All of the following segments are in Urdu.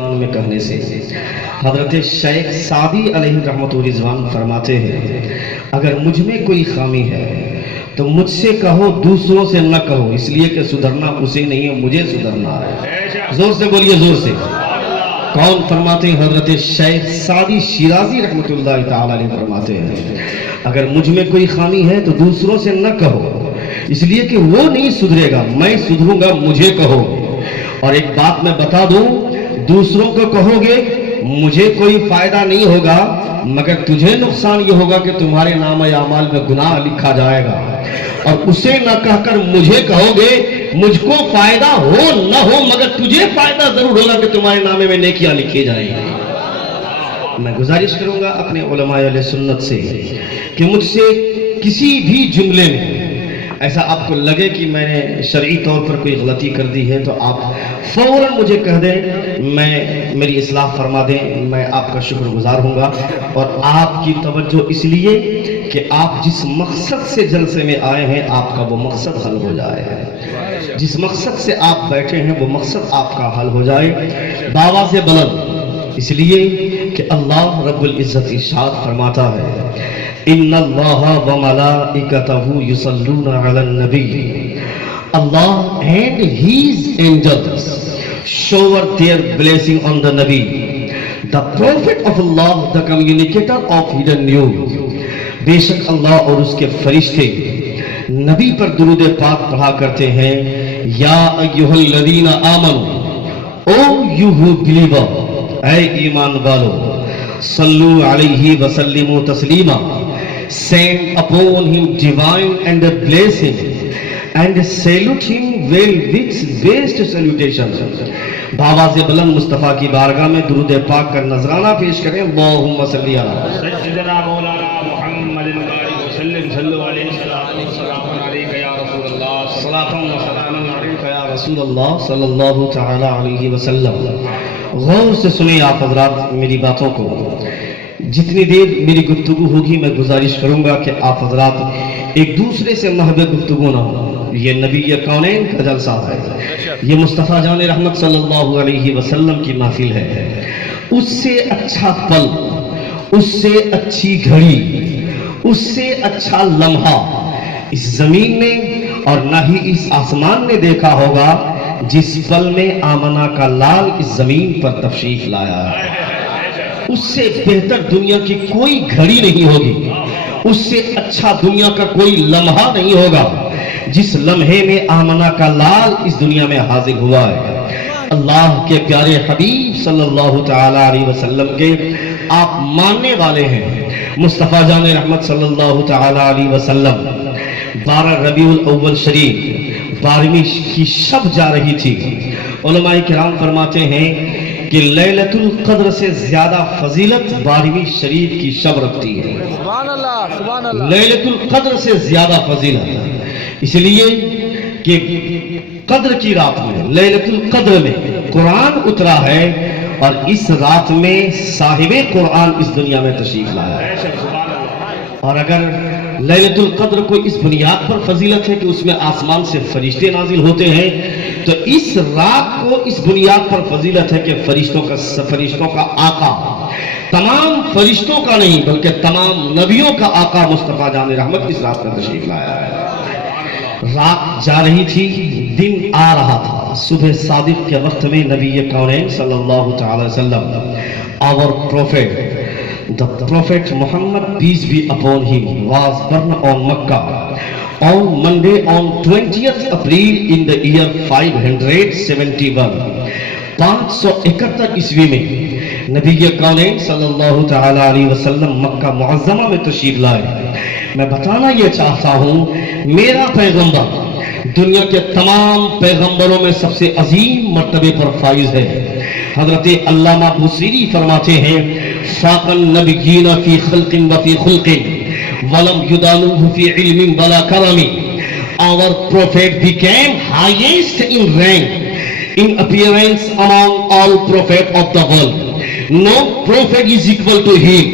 کان میں کہنے سے۔ حضرت شیخ سعدی علیہ رحمت و رضوان فرماتے ہیں اگر مجھ میں کوئی خامی ہے تو مجھ سے کہو، دوسروں سے نہ کہو، اس لیے کہ سدھرنا اسے نہیں ہے، مجھے سدھرنا ہے۔ زور سے بولیے، زور سے۔ کون فرماتے ہیں؟ حضرت شیخ سعدی شیرازی رحمت اللہ تعالی علیہ فرماتے ہیں اگر مجھ میں کوئی خامی ہے تو دوسروں سے نہ کہو، اس لیے کہ وہ نہیں سدھرے گا، میں سدھروں گا، مجھے کہو۔ اور ایک بات میں بتا دوں، دوسروں کو کہو گے مجھے کوئی فائدہ نہیں ہوگا، مگر تجھے نقصان یہ ہوگا کہ تمہارے نام اعمال میں گناہ لکھا جائے گا۔ اور اسے نہ کہہ کر مجھے کہو گے مجھ کو فائدہ ہو نہ ہو، مگر تجھے فائدہ ضرور ہوگا کہ تمہارے نامے میں نیکیاں لکھی جائیں گی۔ میں گزارش کروں گا اپنے علماء اہل سنت سے کہ مجھ سے کسی بھی جملے میں ایسا آپ کو لگے کہ میں نے شرعی طور پر کوئی غلطی کر دی ہے تو آپ فوراً مجھے کہہ دیں، میری اصلاح فرما دیں، میں آپ کا شکر گزار ہوں گا۔ اور آپ کی توجہ اس لیے کہ آپ جس مقصد سے جلسے میں آئے ہیں آپ کا وہ مقصد حل ہو جائے، جس مقصد سے آپ بیٹھے ہیں وہ مقصد آپ کا حل ہو جائے۔ دعویٰ سے بلند اس لیے کہ اللہ رب العزت ارشاد فرماتا ہے ان اللہ وملائکتہ یصلون علی النبی، اللہ and his angels shower their blessing on the Nabi, the prophet of Allah, the communicator of hidden news۔ بے شک اللہ اور اس کے فرشتے نبی پر درود پاک پڑھا کرتے ہیں۔ یا ایھا الذین آمنوا، او یو ہو بلیور، اے ایمان والو، صلو علیہ وسلموا تسلیما، send upon him divine and blessing and salute him well with best salutation۔ بآواز بلند مصطفیٰ کی بارگاہ میں درود پاک کا نذرانہ پیش کریں۔ اللہم صلی علی سیدنا مولانا محمد مبارک وسلم، صلو علیہ السلام علیکہ یا رسول اللہ، صلاۃ و سلام علیکہ یا رسول اللہ صلی اللہ تعالی علیہ وسلم۔ غور سے سنیں آپ حضرات میری باتوں کو، جتنی دیر میری گفتگو ہوگی میں گزارش کروں گا کہ آپ حضرات ایک دوسرے سے محب گفتگو نہ ہو۔ یہ نبی کونین کا جلسہ ہے، یہ مصطفیٰ جان رحمت صلی اللہ علیہ وسلم کی محفل ہے۔ اس سے اچھا پل، اس سے اچھی گھڑی، اس سے اچھا لمحہ اس زمین میں اور نہ ہی اس آسمان نے دیکھا ہوگا جس پل میں آمنہ کا لال اس زمین پر تشریف لایا ہے۔ اس سے بہتر دنیا کی کوئی گھڑی نہیں ہوگی، اس سے اچھا دنیا کا کوئی لمحہ نہیں ہوگا جس لمحے میں آمنہ کا لال اس دنیا میں حاضر ہوا ہے۔ اللہ کے پیارے حبیب صلی اللہ تعالی علیہ وسلم کے آپ ماننے والے ہیں، مصطفیٰ جان رحمت صلی اللہ تعالی علیہ وسلم 12 ربیع الاول شریف 12ویں کی شب جا رہی تھی۔ علماء کرام فرماتے ہیں کہ لیلۃ القدر سے زیادہ فضیلت 12ویں شریف کی شب رکھتی ہے۔ سبحان اللہ، سبحان اللہ۔ لیلۃ القدر سے زیادہ فضیلت اس لیے کہ قدر کی رات میں، لیلۃ القدر میں قرآن اترا ہے اور اس رات میں صاحب قرآن اس دنیا میں تشریف لایا ہے۔ اور اگر لیلۃ القدر کو اس بنیاد پر فضیلت ہے کہ اس میں آسمان سے فرشتے نازل ہوتے ہیں، تو اس رات کو اس بنیاد پر فضیلت ہے کہ فرشتوں کا آقا، تمام فرشتوں کا نہیں بلکہ تمام نبیوں کا آقا مصطفیٰ جان رحمت اس رات میں تشریف لایا ہے۔ رات جا رہی تھی، دن آ رہا تھا۔ صبح صادق کے وقت میں نبی کونین صلی اللہ تعالی وسلم، our prophet, the prophet Muhammad peace be upon him, was born on Makkah on Monday on 20th April in the year 571۔ 571 عیسوی میں نبی کونین صلی اللہ تعالی علیہ وسلم مکہ معظمہ میں تشریف لائے۔ میں بتانا یہ چاہتا ہوں میرا پیغمبر دنیا کے تمام پیغمبروں میں سب سے عظیم مرتبے پر فائز ہے۔ حضرت علامہ بوصیری فرماتے ہیں فاق النبیین فی خلق و فی خلق ولم یدانوہ فی علم ولا کرم۔ Our prophet became highest in rank, in appearance among all prophets of the world. No prophet is equal to him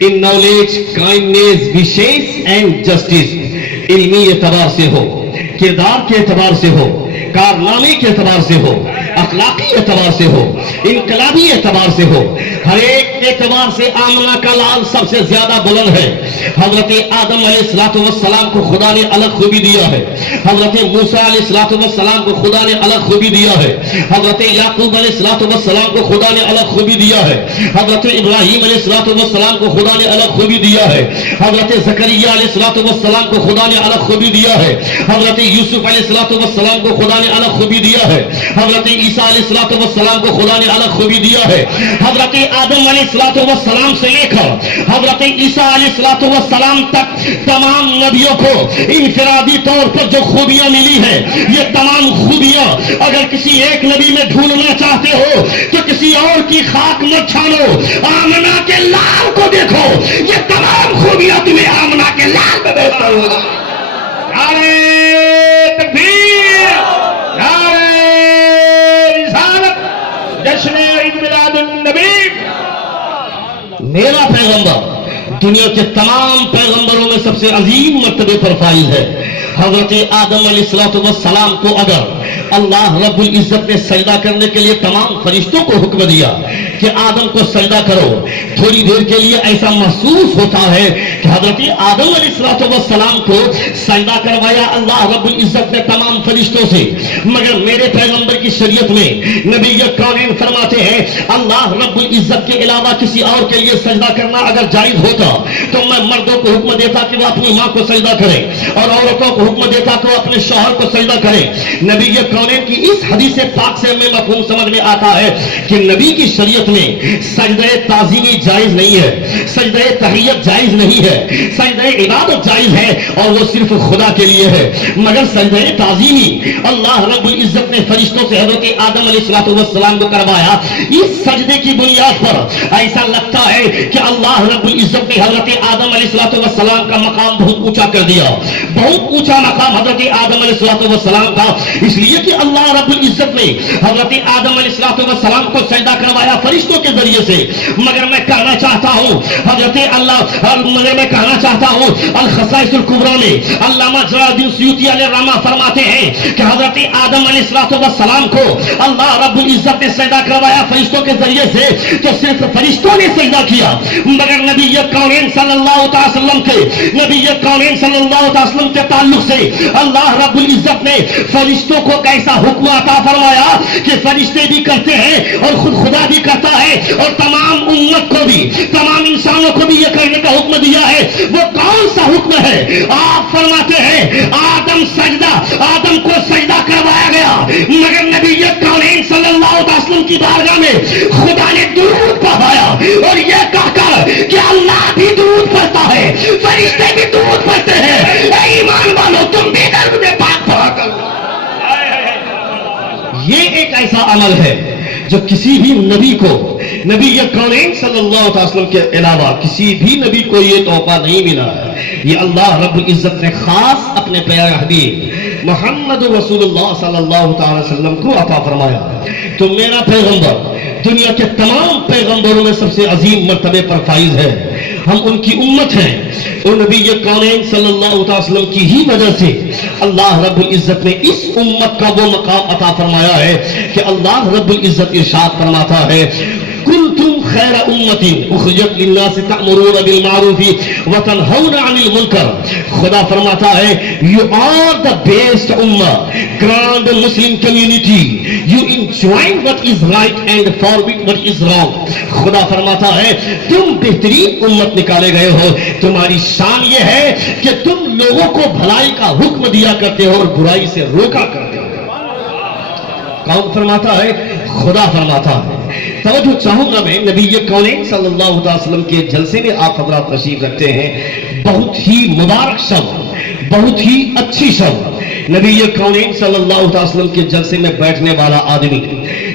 in knowledge, kindness, wishes and justice۔ علمی اعتبار سے ہو، کردار کے اعتبار سے ہو، کارنامے کے اعتبار سے ہو، اخلاقی اعتبار سے ہو، انقلابی اعتبار سے ہو، ہر ایک اعتبار سے آمنہ کا لال سب سے زیادہ بلند ہے۔ حضرت آدم علیہ السلام کو خدا نے الگ خوبی دیا ہے، حضرت موسیٰ علیہ السلام کو خدا نے الگ خوبی دیا ہے، حضرت یعقوب علیہ السلام کو خدا نے الگ خوبی دیا ہے، حضرت ابراہیم علیہ السلام کو خدا نے الگ خوبی دیا ہے، حضرت زکریا علیہ السلام کو خدا نے الگ خوبی دیا ہے، حضرت یوسف علیہ السلام کو خدا نے الگ خوبی دیا ہے، حضرت عیسیٰ علیہ السلام کو خدا نے الگ خوبی دیا ہے۔ حضرت آدم علیہ السلام سے لے کر حضرت عیسیٰ علیہ السلام تک تمام نبیوں کو انفرادی طور پر جو خوبیاں ملی ہیں، یہ تمام خوبیاں اگر کسی ایک نبی میں ڈھونڈنا چاہتے ہو تو کسی اور کی خاک مت چھانو، آمنہ کے لال کو دیکھو، یہ تمام خوبیاں تمہیں آمنہ کے لال میں بہتر ہوگا۔ نعرہ تکبیر، نعرہ رسالت، جشن عید میلاد النبی۔ میرا پیغمبر دنیا کے تمام پیغمبروں میں سب سے عظیم مرتبے پر فائز ہے۔ حضرت آدم علیہ السلام کو اگر اللہ رب العزت نے سجدہ کرنے کے لیے تمام فرشتوں کو حکم دیا کہ آدم کو سجدہ کرو، تھوڑی دیر کے لیے ایسا محسوس ہوتا ہے کہ حضرت آدم علیہ السلام کو سجدہ کروایا اللہ رب العزت نے تمام فرشتوں سے، مگر میرے پیغمبر کی شریعت میں نبی کونین فرماتے ہیں اللہ رب العزت کے علاوہ کسی اور کے لیے سجدہ کرنا اگر جائز ہوتا تو میں مردوں کو حکم دیتا کہ وہ اپنی ماں کو سجدہ کریں اور عورتوں کو حکم دیتا کہ وہ اپنے شوہر کو سجدہ کریں۔ نبی کونین کی اس حدیث پاک سے ہمیں مفہوم سمجھ میں آتا ہے کہ نبی کی شریعت میں سجدہ تعظیمی جائز نہیں ہے، سجدہ تحیت جائز نہیں ہے، سجدہ عبادت جائز ہے اور وہ صرف خدا کے لیے ہے، مگر سجدہ تعظیمی اللہ رب العزت نے فرشتوں سے حضرت آدم علیہ السلام کو کروایا۔ اس سجدے کی بنیاد پر ایسا لگتا ہے کہ اللہ رب العزت نے حضرت آدم علیہ السلام کا مقام بہت اونچا کر دیا، بہت اونچا مقام حضرت آدم علیہ السلام کا، اس لیے کہ اللہ رب العزت نے حضرت آدم علیہ السلام کو سجدہ کروایا فرشتوں کے ذریعے سے۔ مگر میں کہنا چاہتا ہوں میں کہنا چاہتا ہوں الخصائص الکبریٰ میں علامہ جلال الدین سیوطی علیہ الرحمہ فرماتے ہیں کہ حضرت آدم علیہ السلام کو اللہ رب العزت نے سجدہ کروایا فرشتوں کے ذریعے سے، تو صرف فرشتوں نے سجدہ کیا، مگر نبی کونین صلی اللہ علیہ وسلم کے تعلق سے اللہ رب العزت نے فرشتوں کو کیسا حکم عطا فرمایا کہ فرشتے بھی کرتے ہیں اور خود خدا بھی کرتا ہے اور تمام امت کو بھی، تمام انسانوں کو بھی یہ کرنے کا حکم دیا ہے۔ وہ کون سا حکم ہے؟ آپ فرماتے ہیں آدم کو سجدہ کروایا گیا، مگر نبی کونین صلی اللہ علیہ وسلم کی بارگاہ میں خدا نے درود پڑھایا اور یہ کہا کر کہ اللہ بھی درود پڑھتا ہے، فرشتے بھی درود پڑھتے ہیں، اے ایمان والو تم بھی درود پاک پڑھا کرو۔ یہ ایک ایسا عمل ہے جو کسی بھی نبی کو، نبی کونین صلی اللہ علیہ وسلم کے علاوہ کسی بھی نبی کو یہ تحفہ نہیں ملا ہے، یہ اللہ رب العزت نے خاص اپنے پیارے حبیب محمد رسول اللہ صلی اللہ تعالی وسلم کو عطا فرمایا۔ تو میرا پیغمبر دنیا کے تمام پیغمبروں میں سب سے عظیم مرتبے پر فائز ہے، ہم ان کی امت ہیں، اور نبی کونین صلی اللہ علیہ وسلم کی ہی وجہ سے اللہ رب العزت نے اس امت کا وہ مقام عطا فرمایا ہے کہ اللہ رب العزت ارشاد فرماتا ہے کنتم خیر امت اخرجت للناس تأمرون بالمعروف وتنہون عن المنکر۔ خدا فرماتا ہے you are the best ummah, grand Muslim community, you enjoin what is right and forbid what is wrong۔ خدا فرماتا ہے تم بہترین امت نکالے گئے ہو، تمہاری شان یہ ہے کہ تم لوگوں کو بھلائی کا حکم دیا کرتے ہو اور برائی سے روکا کرتے ہو۔ کون فرماتا ہے؟ خدا فرماتا ہے۔ توجہ چاہوں گا میں، نبی کونین صلی اللہ علیہ وسلم کے جلسے میں آپ حضرات تشریف رکھتے ہیں، بہت ہی مبارک شب، بہت ہی اچھی شب۔ نبی کونین صلی اللہ علیہ وسلم کے جلسے میں بیٹھنے والا آدمی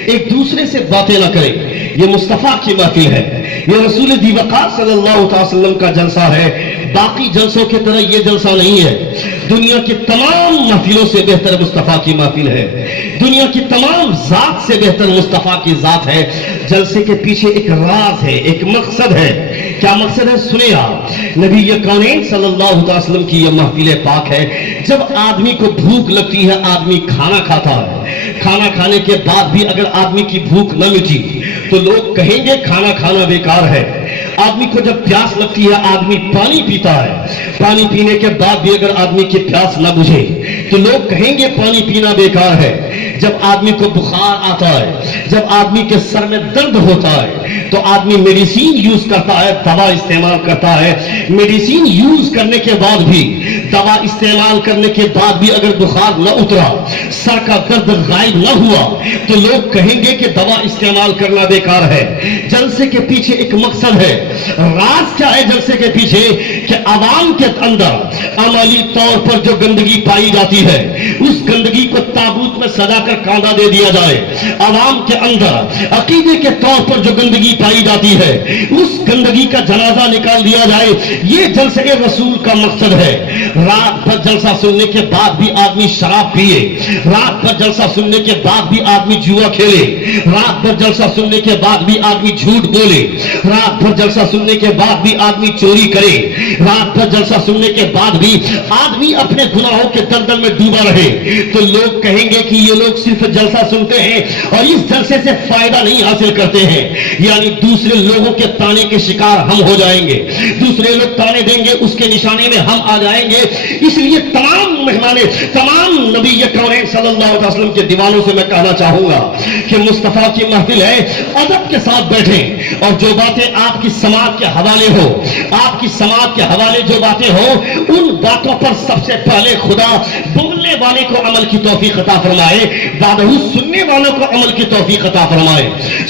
ایک دوسرے سے باتیں نہ کرے، یہ مصطفیٰ کی محفل ہے، یہ رسول دی وقار صلی اللہ علیہ وسلم کا جلسہ ہے، باقی جلسوں کی طرح یہ جلسہ نہیں ہے، دنیا کی تمام محفلوں سے بہتر مصطفیٰ کی محفل ہے، دنیا کی تمام ذات سے بہتر مصطفیٰ کی ذات ہے۔ جلسے کے پیچھے ایک راز ہے، ایک مقصد ہے۔ کیا مقصد ہے؟ سنیں آپ، نبی کونین صلی اللہ علیہ وسلم کی یہ محفل پاک ہے۔ جب آدمی کو بھوک لگتی ہے، آدمی کھانا کھاتا ہے، کھانا کھانے کے بعد بھی اگر آدمی کی بھوک نہ مٹی تو لوگ کہیں گے کھانا کھانا بیکار ہے۔ آدمی کو جب پیاس لگتی ہے، آدمی پانی پیتا ہے، پانی پینے کے بعد بھی اگر آدمی کی پیاس نہ بجھے تو لوگ کہیں گے پانی پینا بیکار ہے۔ جب آدمی کو بخار آتا ہے، جب آدمی کے سر میں درد ہوتا ہے تو آدمی میڈیسین یوز کرتا ہے، دوا استعمال کرتا ہے۔ میڈیسین یوز کرنے کے بعد بھی، دوا استعمال کرنے کے بعد بھی اگر بخار نہ اترا، سر کا درد غائب نہ ہوا تو لوگ کہیں گے کہ دوا استعمال کرنا بیکار ہے۔ جلسے کے پیچھے ایک مقصد ہے۔ راز کیا ہے جلسے کے پیچھے؟ کہ عوام کے اندر عملی طور پر جو گندگی پائی جاتی ہے، اس گندگی کو تابوت میں سجا کر کاندھا دے دیا جائے۔ عوام کے اندر عقیدے کے طور پر جو گندگی پائی جاتی ہے، اس گندگی کا جنازہ نکال دیا جائے۔ یہ جلسے رسول کا مقصد ہے۔ رات بھر جلسہ سننے کے بعد بھی آدمی شراب پیے، رات بھر جلسہ سننے کے بعد بھی آدمی جوا کھیلے، رات بھر جلسہ سننے کے بعد بھی آدمی جھوٹ بولے، رات بھر جلسہ سننے کے بعد بھی آدمی چوری کرے، رات بھر جلسہ سننے کے بعد بھی آدمی اپنے گناہوں کے دلدل میں ڈوبا رہے، تو لوگ کہیں گے کہ یہ لوگ صرف جلسہ سنتے ہیں اور اس جلسے سے فائدہ نہیں حاصل کرتے ہیں۔ یعنی دوسرے لوگوں کے تانے کے شکار ہم ہو جائیں گے، دوسرے لوگ تانے دیں گے، اس کے نشانے میں ہم آ جائیں گے۔ اس لیے تمام مہمانیں، تمام نبی کونین صلی اللہ علیہ وسلم کے دیوانوں سے میں کہنا چاہوں گا کہ مصطفیٰ کی محفل ہے، ادب کے ساتھ بیٹھیں اور جو باتیں آپ کی سماعت کے حوالے ہو، آپ کی سماعت کے حوالے جو باتیں ہو، ان باتوں پر سب سے پہلے خدا بولنے والے کو عمل کی توفیق عطا فرمائے، بعدہ سننے والوں کو عمل کی توفیق عطا فرمائے۔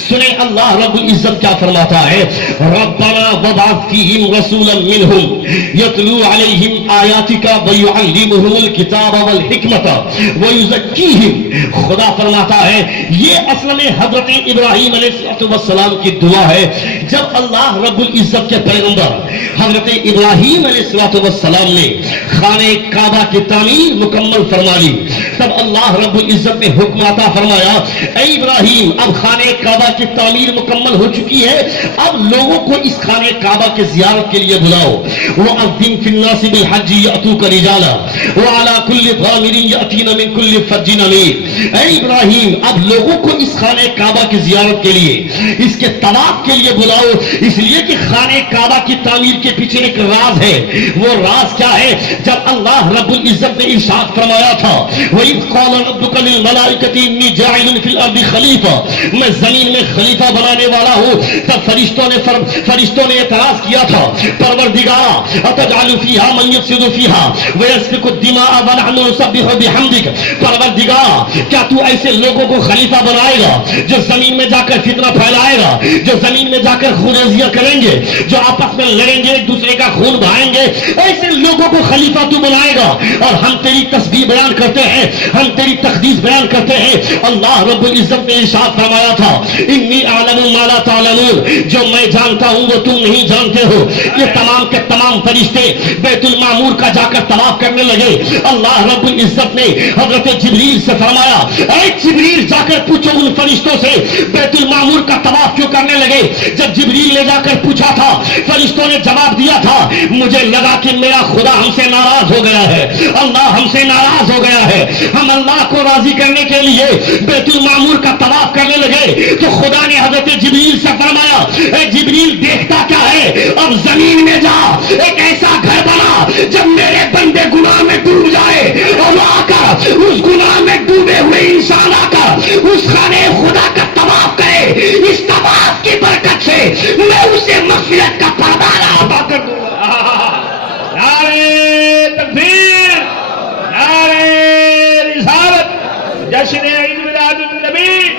سنیں اللہ رب العزت کیا فرماتا ہے، ربنا وابعث فیہم رسولا منہم یتلو علیہم آیاتک ویعلمہم الکتاب والحکمت ویزکیہم۔ خدا فرماتا ہے یہ اصل میں حضرت ابراہیم علیہ السلام کی دعا ہے۔ جب اللہ رب العزت کے پیغمبر حضرت ابراہیم علیہ السلام نے خانہ کعبہ کی تعمیر مکمل فرما لی، تب اللہ رب العزت نے حکم عطا فرمایا، اے ابراہیم اب خانہ کعبہ کی تعمیر مکمل ہو چکی ہے، اب لوگوں کو اس خانہ کعبہ کی زیارت کے لیے بلاؤ۔ وَأَذِّن فِي النَّاسِ بِالْحَجِّ يَأْتُوكَ رِجَالًا وَعَلَى كُلِّ ضَامِرٍ يَأْتِينَ مِنْ كُلِّ فَجٍّ عَمِيقٍ۔ اے ابراہیم اب لوگوں کو اس خانہ کعبہ کی زیارت کے لیے، اس کے طواف کے لیے بلاؤ، اس لیے کہ خانہ کعبہ کی تعمیر کے پیچھے ایک راز ہے۔ وہ راز کیا ہے؟ جب اللہ رب العزت نے ارشاد فرمایا تھا، وَإِذْ قَالَ رَبُّكَ لِلْمَلَائِكَةِ إِنِّي جَاعِلٌ فِي الْأَرْضِ خَلِيفَةً، میں زمین میں خلیفہ بنانے والا ہوں۔ تب فرشتوں نے اعتراض کیا تھا، پروردگارا أَتَجْعَلُ فِيهَا مَن يُفْسِدُ فِيهَا وَيَسْفِكُ الدِّمَاءَ وَنَحْنُ نُسَبِّحُ بِحَمْدِكَ۔ پروردگارا کیا تو ایسے لوگوں کو خلیفہ بنائے گا جو زمین میں جا کر فتنہ پھیلائے گا، جو زمین میں جا کر خونریزیاں کریں گے، جو آپس میں لڑیں گے، ایک دوسرے کا خون بہائیں گے، ایسے لوگوں کو خلیفہ تو بنائے گا؟ اور ہم تیری تسبیح بیان کرتے ہیں، ہم تیری تقدیس بیان کرتے ہیں۔ اللہ رب العزت نے ارشاد فرمایا تھا، انی اعلم ما لا تعلمون، جو میں جانتا ہوں وہ تم نہیں جانتے ہو۔ یہ تمام کے تمام فرشتے بیت المعمور کا جا کر طواف کرنے لگے۔ اللہ رب العزت نے حضرت جبریل سے فرمایا، اے جبریل جا کر پوچھو ان فرشتوں سے بیت المعمور کا طواف کیوں کرنے لگے۔ جب جبریل نے جا کر پوچھا تھا، فرشتوں نے جواب دیا تھا، مجھے لگا کہ میرا خدا ہم سے ناراض ہو گیا ہے، اللہ ہم سے ناراض ہو گیا ہے۔ ہم اللہ کو راضی کرنے کے لیے بیت المعمور کا طواف کرنے لگے تو خدا نے حضرت جبریل سے فرمایا، اے جبریل دیکھتا کیا ہے، اب زمین میں جا ایک ایسا گھر بنا جب میرے بندے گناہ میں ڈوب جائے اور وہ آ کر اس گناہ میں ڈوبے ہوئے انسان آ کر اس خانے خدا کا طواف کرے، اس طواف کی برکت سے میں اسے مغفرت کا پردہ عطا کر دوں گا۔ نعرہ تکبیر، نعرہ رسالت، جشن عید میلاد النبی۔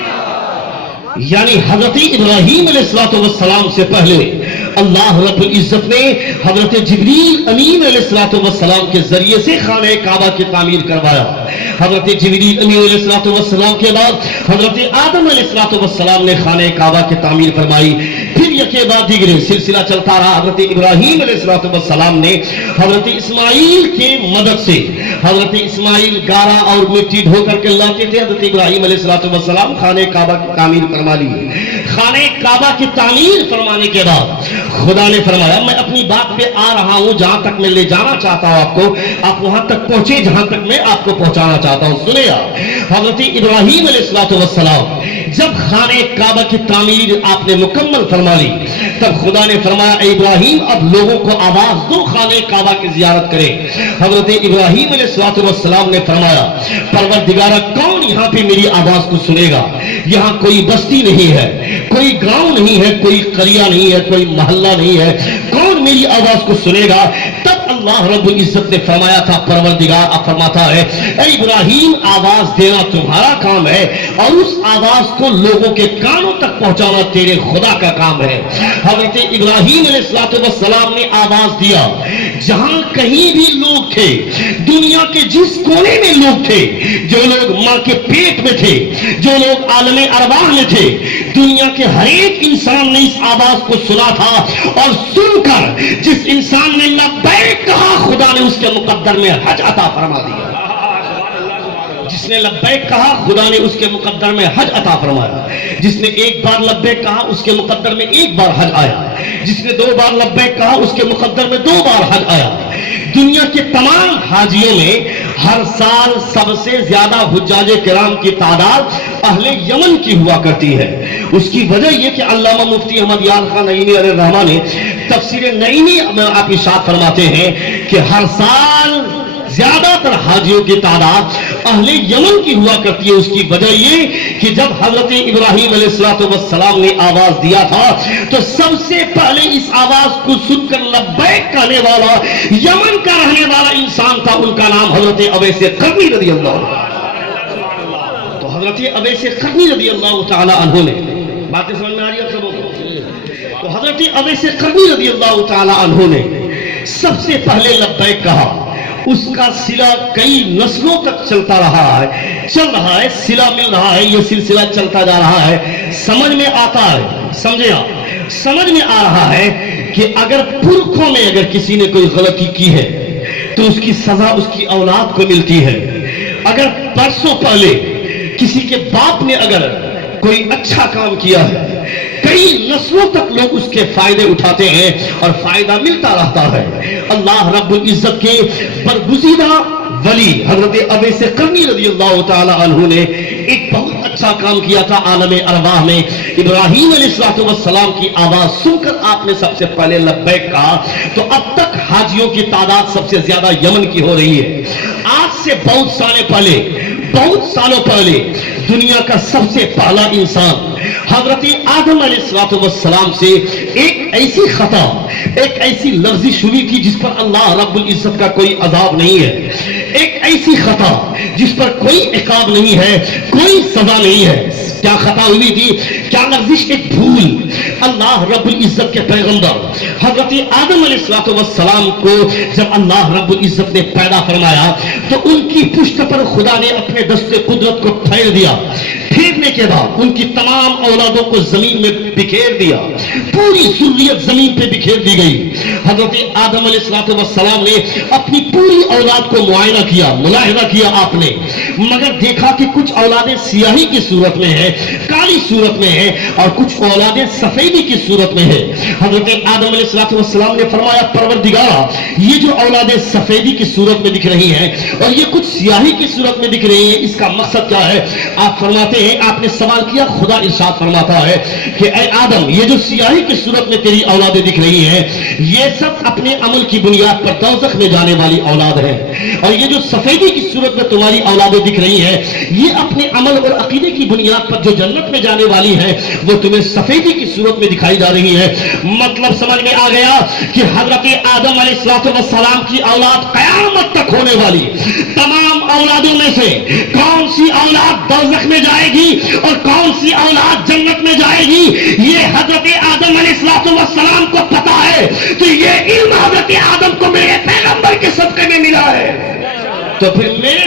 یعنی حضرت ابراہیم علیہ السلام سے پہلے اللہ رب العزت نے حضرت جبریل امین علیہ السلام کے ذریعے سے خانہ کعبہ کی تعمیر کروایا۔ حضرت جبریل امین علیہ السلام کے بعد حضرت آدم علیہ السلام نے خانہ کعبہ کی تعمیر فرمائی۔ پھر یکے بعد دیگرے سلسلہ چلتا رہا. حضرت ابراہیم علیہ السلام نے حضرت اسماعیل کے مدد سے حضرت اسماعیل گارا اور مٹی ڈھو کر کے لاتے تھے. حضرت ابراہیم علیہ السلام خانہ کعبہ کی تعمیر فرما لی. خانہ کعبہ کی تعمیر فرمانے کے بعد خدا نے فرمایا میں اپنی بات پہ آ رہا ہوں. جہاں تک میں لے جانا چاہتا ہوں آپ کو, آپ وہاں تک پہنچے جہاں تک میں آپ کو پہنچانا چاہتا ہوں. سنیں آپ, حضرت ابراہیم علیہ السلام جب خانہ کعبہ کی تعمیر آپ نے مکمل فرما لی, تب خدا نے فرمایا اے ابراہیم اب لوگوں کو آواز دو خانہ کعبہ کی زیارت کرے. حضرت ابراہیم علیہ السلام نے فرمایا پروردگارہ کون یہاں پہ میری آواز کو سنے گا؟ یہاں کوئی بستی نہیں ہے, کوئی گاؤں نہیں ہے, کوئی قریہ نہیں ہے, کوئی محلہ نہیں ہے, کون میری آواز کو سنے گا؟ تب اللہ رب العزت نے فرمایا تھا, پروردگار فرماتا ہے اے ابراہیم آواز دینا تمہارا کام ہے اور اس آواز کو لوگوں کے کانوں تک پہنچانا تیرے خدا کا کام ہے. حضرت ابراہیم علیہ السلام نے آواز دیا. جہاں کہیں بھی لوگ تھے, دنیا کے جس کونے میں لوگ تھے, جو لوگ ماں کے پیٹ میں تھے, جو لوگ عالم ارواح میں تھے, دنیا کے ہر ایک انسان نے اس آواز کو سنا تھا. اور سن کر جس انسان نے لبیک کہا خدا نے اس کے مقدر میں حج عطا فرما دیا. جس نے لبیک کہا خدا نے اس کے مقدر میں حج عطا فرمایا. جس نے ایک بار لبیک کہا اس کے مقدر میں ایک بار حج آیا. جس نے 2 بار لبیک کہا اس کے مقدر میں 2 بار حج آیا. دنیا کے تمام حاجیوں میں ہر سال سب سے زیادہ حجاج کرام کی تعداد اہل یمن کی ہوا کرتی ہے. اس کی وجہ یہ کہ علامہ مفتی احمد یار خان نعیمی علیہ الرحمہ نے تفسیر نعیمی میں آپ ارشاد فرماتے ہیں کہ ہر سال زیادہ تر حاجیوں کی تعداد اہل یمن کی ہوا کرتی ہے. اس کی وجہ یہ کہ جب حضرت ابراہیم علیہ السلام نے آواز دیا تھا تو سب سے پہلے اس آواز کو سن کر لبیک کہنے والا یمن کا رہنے والا انسان تھا. ان کا نام حضرت اویس قرنی رضی اللہ عنہ. تو حضرت اویس قرنی رضی اللہ تعالی عنہ نے, باتیں سمجھ میں آ رہی ہے سب کو؟ تو حضرت اویس قرنی رضی اللہ تعالی عنہ نے سب سے پہلے لبیک کہا. اس کا صلہ کئی نسلوں تک چلتا رہا ہے, چل رہا ہے, صلہ مل رہا ہے, یہ سلسلہ چلتا جا رہا ہے. سمجھ میں آتا ہے, سمجھے آپ, سمجھ میں آ رہا ہے کہ اگر پرکھوں میں اگر کسی نے کوئی غلطی کی ہے تو اس کی سزا اس کی اولاد کو ملتی ہے. اگر برسوں پہلے کسی کے باپ نے اگر کوئی اچھا کام کیا ہے, کئی نسلوں تک لوگ اس کے فائدے اٹھاتے ہیں اور فائدہ ملتا رہتا ہے. اللہ رب العزت کے برگزیدہ ولی حضرت اویس قرنی رضی اللہ تعالی عنہ نے ایک بہت اچھا کام کیا تھا عالم ارواح میں. ابراہیم علیہ السلام کی آواز سن کر آپ نے سب سے پہلے لبیک کہا. تو اب تک حاجیوں کی تعداد سب سے زیادہ یمن کی ہو رہی ہے. آج سے بہت سالوں پہلے دنیا کا سب سے پہلا انسان حضرت آدم علیہ السلام سے ایک ایسی خطا, ایک ایسی لغزش ہوئی تھی جس پر اللہ رب العزت کا کوئی عذاب نہیں ہے. ایک ایسی خطا جس پر کوئی عقاب نہیں ہے, کوئی سزا نہیں ہے. کیا خطا ہوئی تھی, کیا لغزش؟ ایک بھول. اللہ رب العزت کے پیغمبر حضرت آدم علیہ السلام کو جب اللہ رب العزت نے پیدا فرمایا تو ان کی پشت پر خدا نے اپنے دست قدرت کو پھیر دیا. پھیرنے کے بعد ان کی تمام اولادوں کو زمین میں بکھیر دیا. پوری ذریت زمین پہ بکھیر دی گئی. حضرت آدم علیہ السلام نے اپنی پوری اولاد کو معائنہ کیا, ملاحظہ کیا آپ نے, مگر دیکھا کہ کچھ اولادیں سیاہی کی صورت میں ہے, کالی صورت میں ہے, اور کچھ اولادیں سفیدی کی صورت میں ہے. حضرت آدم علیہ السلام نے فرمایا پروردگارا یہ جو اولادیں سفیدی کی صورت میں دکھ رہی ہیں اور یہ کچھ سیاہی کی صورت میں دکھ رہی ہیں, اس کا مقصد کیا ہے؟ آپ فرماتے ہیں, آپ نے سوال کیا, خدا ارشاد فرماتا ہے کہ اے آدم یہ جو سیاہی کی صورت میں تیری اولادیں دکھ رہی ہیں یہ سب اپنے عمل کی بنیاد پر دوزخ میں جانے والی اولاد ہے, اور یہ جو سفیدی کی صورت میں تمہاری اولادیں دکھ رہی ہیں یہ اپنے عمل اور عقیدے کی بنیاد پر جو جنت میں جانے والی ہے وہ تمہیں سفیدی کی صورت میں دکھائی جا رہی ہے. مطلب سمجھ میں آ گیا کہ حضرت آدم علیہ السلام کی اولاد قیامت تک ہونے والی تمام اولادوں میں سے کون سی اولاد دوزخ میں جائے گی اور کون سی اولاد جنت میں جائے گی یہ حضرت آدم علیہ السلام کو پتا ہے. تو یہ علم حضرت آدم کو میرے پیغمبر کے صدقے میں ملا ہے. تو پھر میرے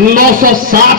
960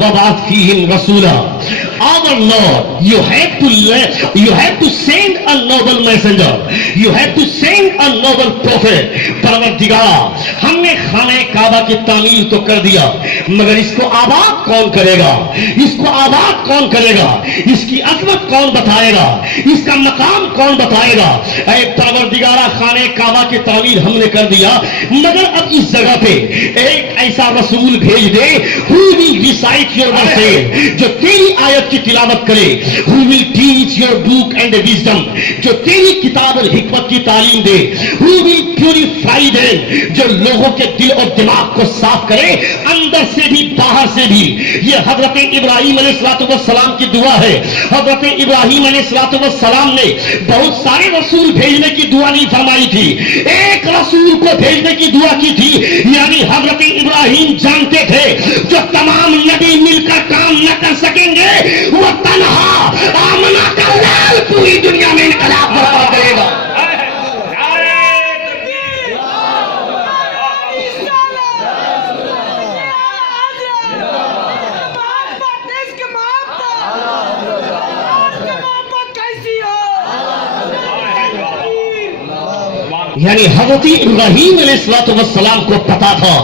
وبعث فیہم رسولا. Our Lord, you have to send a noble messenger. You have to send a noble prophet. پروردگار ہم نے خانہ کعبہ کی تعمیر تو کر دیا مگر اس کو آباد کون کرے گا؟ اس کو آباد کون کرے گا؟ اس کی عظمت کون بتائے گا؟ اس کا مقام کون بتائے گا؟ اے پروردگارہ خانہ کعبہ کی تعمیر ہم نے کر دیا مگر اب اس جگہ پہ ایک ایسا رسول بھیج دے who will recite your verses, جو تیری آیت کی تلاوت کرے, who will teach your book and wisdom, جو تیری کتاب اور حکمت کی تعلیم دے, who will purify them, جو لوگوں کے دل اور دماغ کو صاف کرے اندر سے بھی باہر سے بھی. یہ حضرت ابراہیم علیہ السلام کی دعا ہے. حضرت ابراہیم علیہ السلام نے بہت سارے رسول بھیجنے کی دعا نہیں فرمائی تھی, ایک رسول کو بھیجنے کی دعا کی تھی. یعنی حضرت ابراہیم جانتے تھے جو تمام نبی مل کر کام نہ کر سکیں گے وہ تنہا آمنہ کا لال پوری دنیا میں انقلاب برپا کرے گا. یعنی حضرت ابراہیم علیہ السلام کو پتا تھا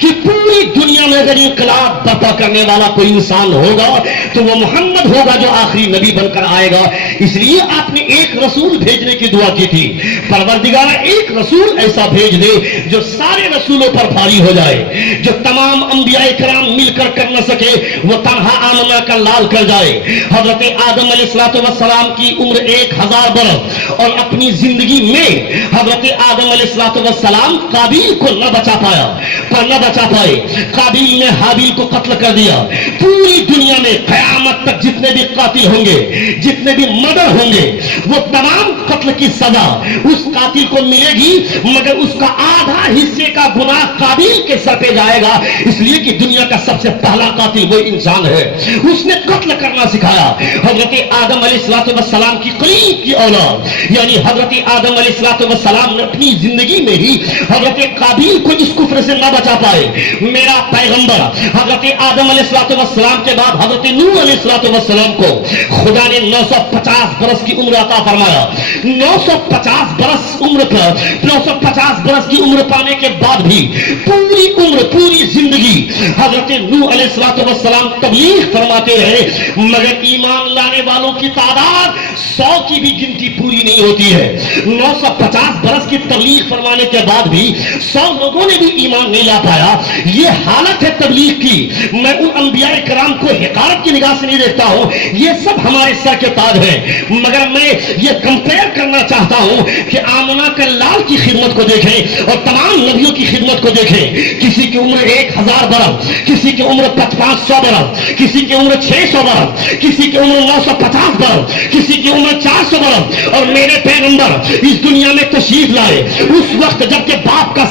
کہ پوری دنیا میں اگر انقلاب برپا کرنے والا کوئی انسان ہوگا تو وہ محمد ہوگا جو آخری نبی بن کر آئے گا. اس لیے آپ نے ایک رسول بھیجنے کی دعا کی تھی. پروردگار ایک رسول ایسا بھیج دے جو سارے رسولوں پر بھاری ہو جائے, جو تمام انبیاء کرام مل کر نہ سکے وہ تنہا آمنہ کا لال کر جائے. حضرت آدم علیہ السلام کی عمر 1000 برس اور اپنی زندگی میں حضرت آدم علیہ السلام قابیل کو نہ بچا پائے. قابیل نے حابیل کو قتل کر دیا. پوری دنیا میں قیامت تک جتنے بھی قاتل ہوں گے, جتنے بھی مرڈر ہوں گے, وہ تمام قتل کی سزا اس قاتل کو ملے گی مگر اس کا آدھا حصے کا گناہ قابیل کے سر پہ جائے گا. اس لیے کہ دنیا کا سب سے پہلا قاتل وہ انسان ہے, اس نے قتل کرنا سکھایا. حضرت آدم علیہ السلام کی قریب کی اولاد یعنی حضرت آدم علیہ السلام نے اپنی زندگی میں ہی حضرت قابیل کو اس کفر سے نہ بچا پائے. میرا پیغمبر حضرت آدم علیہ السلام کے بعد حضرت نوح علیہ السلام کو خدا نے 950 برس کی عمر عطا فرمایا. 950 برس کی عمر پانے کے بعد بھی پوری عمر پوری زندگی حضرت نوح علیہ السلام تبلیغ فرماتے رہے مگر ایمان لانے والوں کی تعداد 100 کی بھی گنتی پوری نہیں ہوتی ہے. 950 برس کی تبلیغ فرمانے کے بعد بھی 100 لوگوں نے بھی ایمان نہیں لا پایا. یہ حالت ہے تبلیغ کی. میں ان انبیاء کرام کو حقارت کی نگاہ سے نہیں دیکھتا ہوں, یہ سب ہمارے سر کے تاج ہیں, مگر میں یہ کمپیئر کرنا چاہتا ہوں کہ آمنہ کا لال کی خدمت کو دیکھیں اور تمام نبیوں کی خدمت کو دیکھیں. کسی کی عمر 1000 برس, کسی کی عمر 500 برس, کسی کی عمر 600 برس, کسی کی عمر 950 برس, کسی کی عمر 400 برس. اور میرے پیغمبر اس دنیا میں تشریف لائے اس وقت جبکہ باپ کا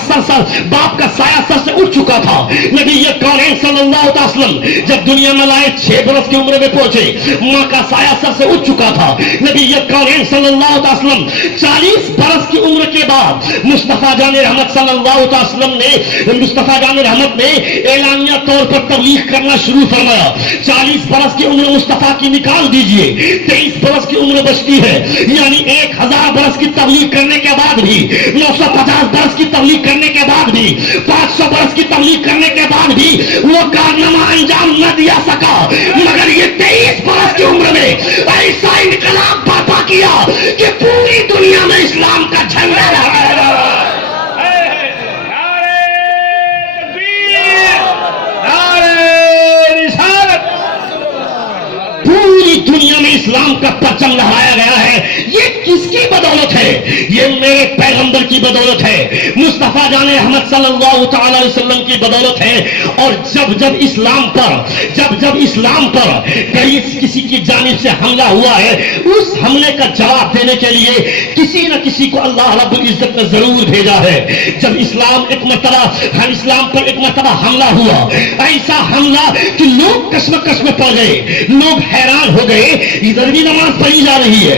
سایہ سر سے اٹھ چکا تھا. نبی کونین صلی اللہ علیہ وسلم جب دنیا میں لائے 6 برس کی عمر میں پہنچے, ماں کا سایہ سر سے اٹھ چکا تھا. نبی کونین صلی اللہ علیہ وسلم 40 برس کی عمر کے بعد مصطفیٰ جان رحمت صلی اللہ علیہ وسلم نے مصطفیٰ جان رحمت نے اعلانیہ طور پر تبلیغ کرنا شروع فرمایا. 40 برس کی عمر مصطفیٰ کی نکال دیجئے, 23 برس کی عمر بچتی ہے. یعنی 1000 برس کی تبلیغ کرنے کے بعد بھی, 950 برس کی تبلیغ کرنے کے بعد بھی, 500 برس کی تبلیغ کرنے کے بعد بھی وہ کارنامہ انجام نہ دیا سکا. مگر یہ 23 برس کی عمر میں ایسا انقلاب برپا کیا کہ پوری دنیا میں اسلام کا جھنڈا لہرایا. پوری دنیا میں اسلام کا پرچم لہرایا گیا ہے. یہ کس کی بدولت ہے؟ یہ میرے پیغمبر کی بدولت ہے, مصطفیٰ جان رحمت صلی اللہ تعالی علیہ وسلم کی بدولت ہے. اور جب اسلام پر کسی کی جانب سے حملہ ہوا ہے, اس حملے کا جواب دینے کے لیے کسی نہ کسی کو اللہ رب العزت نے ضرور بھیجا ہے. جب اسلام پر ایک مرتبہ حملہ ہوا, ایسا حملہ کہ لوگ کشمکش میں پڑ گئے, لوگ حیران ہو گئے. ادھر بھی نماز پڑھی جا رہی ہے,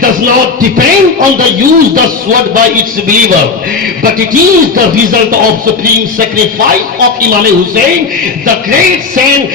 does not depend on the use the sword by its believer but it is the result of supreme sacrifice of Imam Hussein the great saint।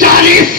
40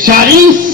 40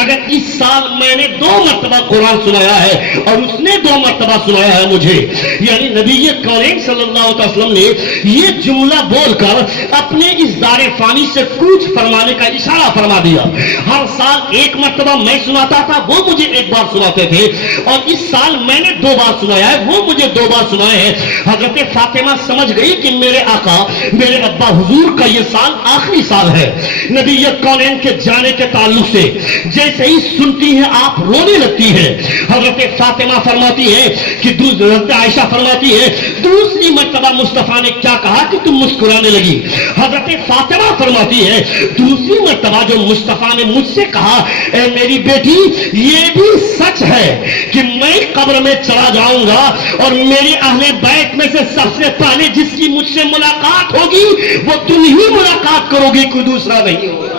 مگر اس سال میں نے 2 مرتبہ قرآن سنایا ہے اور اس نے 2 مرتبہ سنایا ہے مجھے. یعنی نبی کونین صلی اللہ علیہ وسلم نے یہ جملہ بول کر اپنے اس دار فانی سے کوچ فرمانے کا اشارہ فرما دیا. ہر سال 1 مرتبہ میں سناتا تھا, وہ مجھے 1 بار سناتے تھے, اور اس سال میں نے 2 بار سنایا ہے, وہ مجھے 2 بار سنائے ہیں. حضرت فاطمہ سمجھ گئی کہ میرے آقا میرے ابا حضور کا یہ سال آخری سال ہے. نبی کونین کے جانے کے تعلق سے جیسے ہی سنتی ہیں آپ رونے لگتی ہیں. حضرت فاطمہ فرماتی ہے کہ حضرت عائشہ فرماتی ہے دوسری مرتبہ مصطفیٰ نے کیا کہا کہ تم مسکرانے لگی. حضرت فاطمہ فرماتی ہے دوسری مرتبہ جو مصطفیٰ نے مجھ سے کہا اے میری بیٹی یہ بھی سچ ہے کہ میں قبر میں چلا جاؤں گا اور میرے اہل بیت میں سے سب سے پہلے جس کی مجھ سے ملاقات ہوگی وہ تم ہی ملاقات کرو گی, کوئی دوسرا نہیں ہوگا.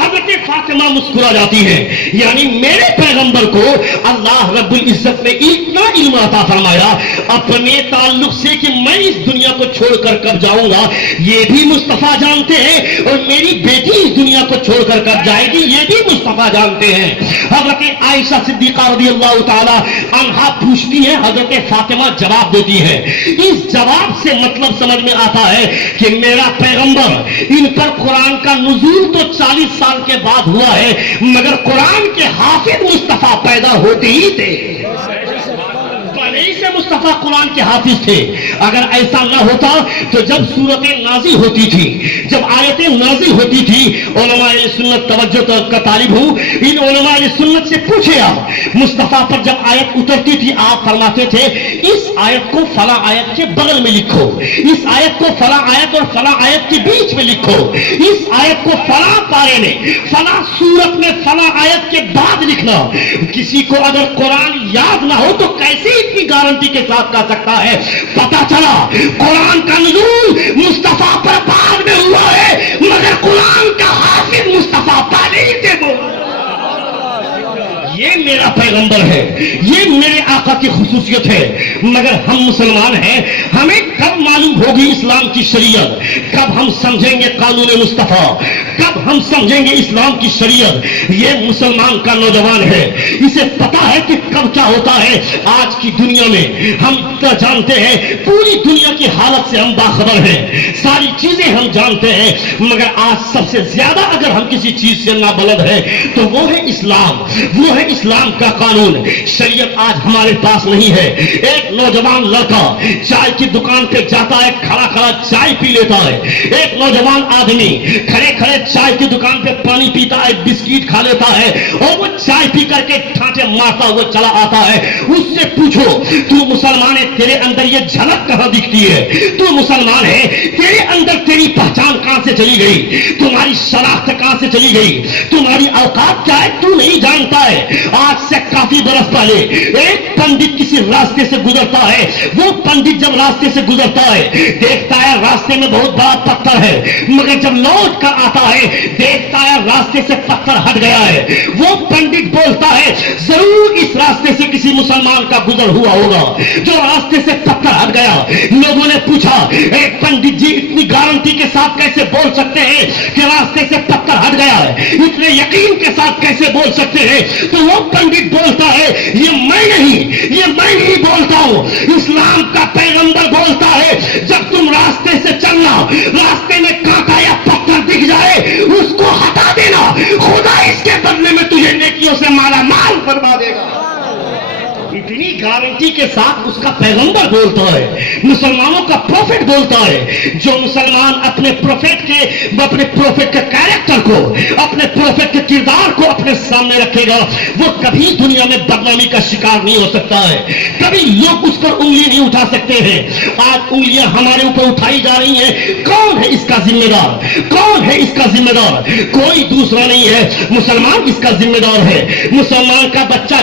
حضرت فاطمہ مسکرا جاتی ہے. یعنی میرے پیغمبر کو اللہ رب العزت نے اتنا علم عطا فرمایا اپنے تعلق سے کہ میں اس دنیا کو چھوڑ کر کب جاؤں گا یہ بھی مصطفیٰ جانتے ہیں, اور میری بیٹی اس دنیا کو چھوڑ کر کب جائے گی یہ بھی مصطفیٰ جانتے ہیں. حضرت عائشہ صدیقہ رضی اللہ تعالی عنہا پوچھتی ہے, حضرت فاطمہ جواب دیتی ہے. اس جواب سے مطلب سمجھ میں آتا ہے کہ میرا پیغمبر ان پر قرآن کا نزول تو 40 سال کے بعد ہوا ہے, مگر قرآن کے حافظ مصطفیٰ پیدا ہوتے ہی تھے. پہلے ہی سے مصطفیٰ قرآن کے حافظ تھے. اگر ایسا نہ ہوتا تو جب سورتیں نازل ہوتی تھی, جب آیتیں نازل ہوتی تھی, علماء سنت توجہ کا طالب ہوں, ان علماء سنت سے پوچھے آپ مصطفیٰ پر جب آیت اترتی تھی آپ فرماتے تھے اس آیت کو فلاں آیت کے بغل میں لکھو, اس آیت کو فلاں آیت اور فلاں آیت کے بیچ میں لکھو, اس آیت کو فلاں پارے میں فلاں سورت میں فلاں آیت کے بعد لکھنا. کسی کو اگر قرآن یاد نہ ہو تو کیسے اتنی گارنٹی کے ساتھ کہہ سکتا ہے پتا چلا قرآن کا نزول مصطفیٰ پر بعد میں ہوا ہے مگر قرآن کا حافظ مصطفیٰ پہلے ہی تھے. یہ میرا پیغمبر ہے, یہ میرے آقا کی خصوصیت ہے. مگر ہم مسلمان ہیں, ہمیں کب معلوم ہوگی اسلام کی شریعت, کب ہم سمجھیں گے قانون مصطفیٰ, کب ہم سمجھیں گے اسلام کی شریعت. یہ مسلمان کا نوجوان ہے, اسے پتا ہے کہ کب کیا ہوتا ہے. آج کی دنیا میں ہم جانتے ہیں, پوری دنیا کی حالت سے ہم باخبر ہیں, ساری چیزیں ہم جانتے ہیں, مگر آج سب سے زیادہ اگر ہم کسی چیز سے نابلد ہیں تو وہ ہے اسلام, وہ ہے اسلام کا قانون. شریعت آج ہمارے پاس نہیں ہے. ایک نوجوان لڑکا چائے کی دکان پہ جاتا ہے, کھڑا کھڑا چائے پی لیتا ہے. ایک نوجوان آدمی کھڑے کھڑے چائے کی دکان پہ پانی پیتا ہے, بسکٹ کھا لیتا ہے, اور وہ چائے پی کر کے ٹھانٹے مارتا ہوا چلا آتا ہے. اس سے پوچھو تو مسلمان ہے, تیرے اندر یہ جھلک کہاں دکھتی ہے؟ تو مسلمان ہے, تیرے اندر تیری پہچان کہاں سے چلی گئی؟ تمہاری شناخت کہاں سے چلی گئی؟ تمہاری اوقات کیا ہے تو نہیں جانتا ہے. آج سے کافی برس پہلے ایک پنڈت کسی راستے سے گزرتا ہے. وہ پنڈت جب راستے سے گزرتا ہے دیکھتا ہے راستے میں بہت بڑا پتھر ہے, مگر جب لوٹ کر آتا ہے دیکھتا ہے راستے سے پتھر ہٹ گیا ہے. وہ پنڈت بولتا ہے ضرور اس راستے سے کسی مسلمان کا گزر ہوا ہوگا جو راستے سے پتھر ہٹ گیا. لوگوں نے پوچھا ایک پنڈت جی اتنی گارنٹی کے ساتھ کیسے بول سکتے ہیں کہ راستے سے پتھر ہٹ گیا ہے, اتنے یقین کے ساتھ کیسے بول سکتے ہیں؟ تو وہ پنڈت بولتا ہے یہ میں نہیں بولتا ہوں, اسلام کا پیغمبر بولتا ہے جب تم راستے سے چلنا, راستے میں کانٹا یا پتھر دکھ جائے اس کو ہٹا دینا, خدا اس کے بدلے میں تجھے نیکیوں سے مالا مال فرما دے گا. اتنی گارنٹی کے ساتھ اس کا پیغمبر بولتا ہے, مسلمانوں کا پروفٹ بولتا ہے. جو مسلمان اپنے پروفٹ کے کیریکٹر کو, اپنے پروفٹ کے کردار کو اپنے سامنے رکھے گا وہ کبھی دنیا میں بدنامی کا شکار نہیں ہو سکتا ہے, کبھی لوگ اس پر انگلی نہیں اٹھا سکتے ہیں. آج انگلیاں ہمارے اوپر اٹھائی جا رہی ہیں, کون ہے اس کا ذمہ دار؟ کون ہے اس کا ذمہ دار؟ کوئی دوسرا نہیں ہے, مسلمان اس کا ذمہ دار ہے. مسلمان کا بچہ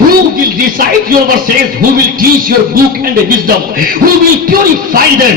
who will recite your verses, who will teach your book and wisdom, who will purify them।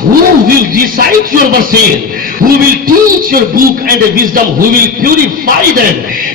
Who will recite your verses, who will teach your book and wisdom, who will purify them।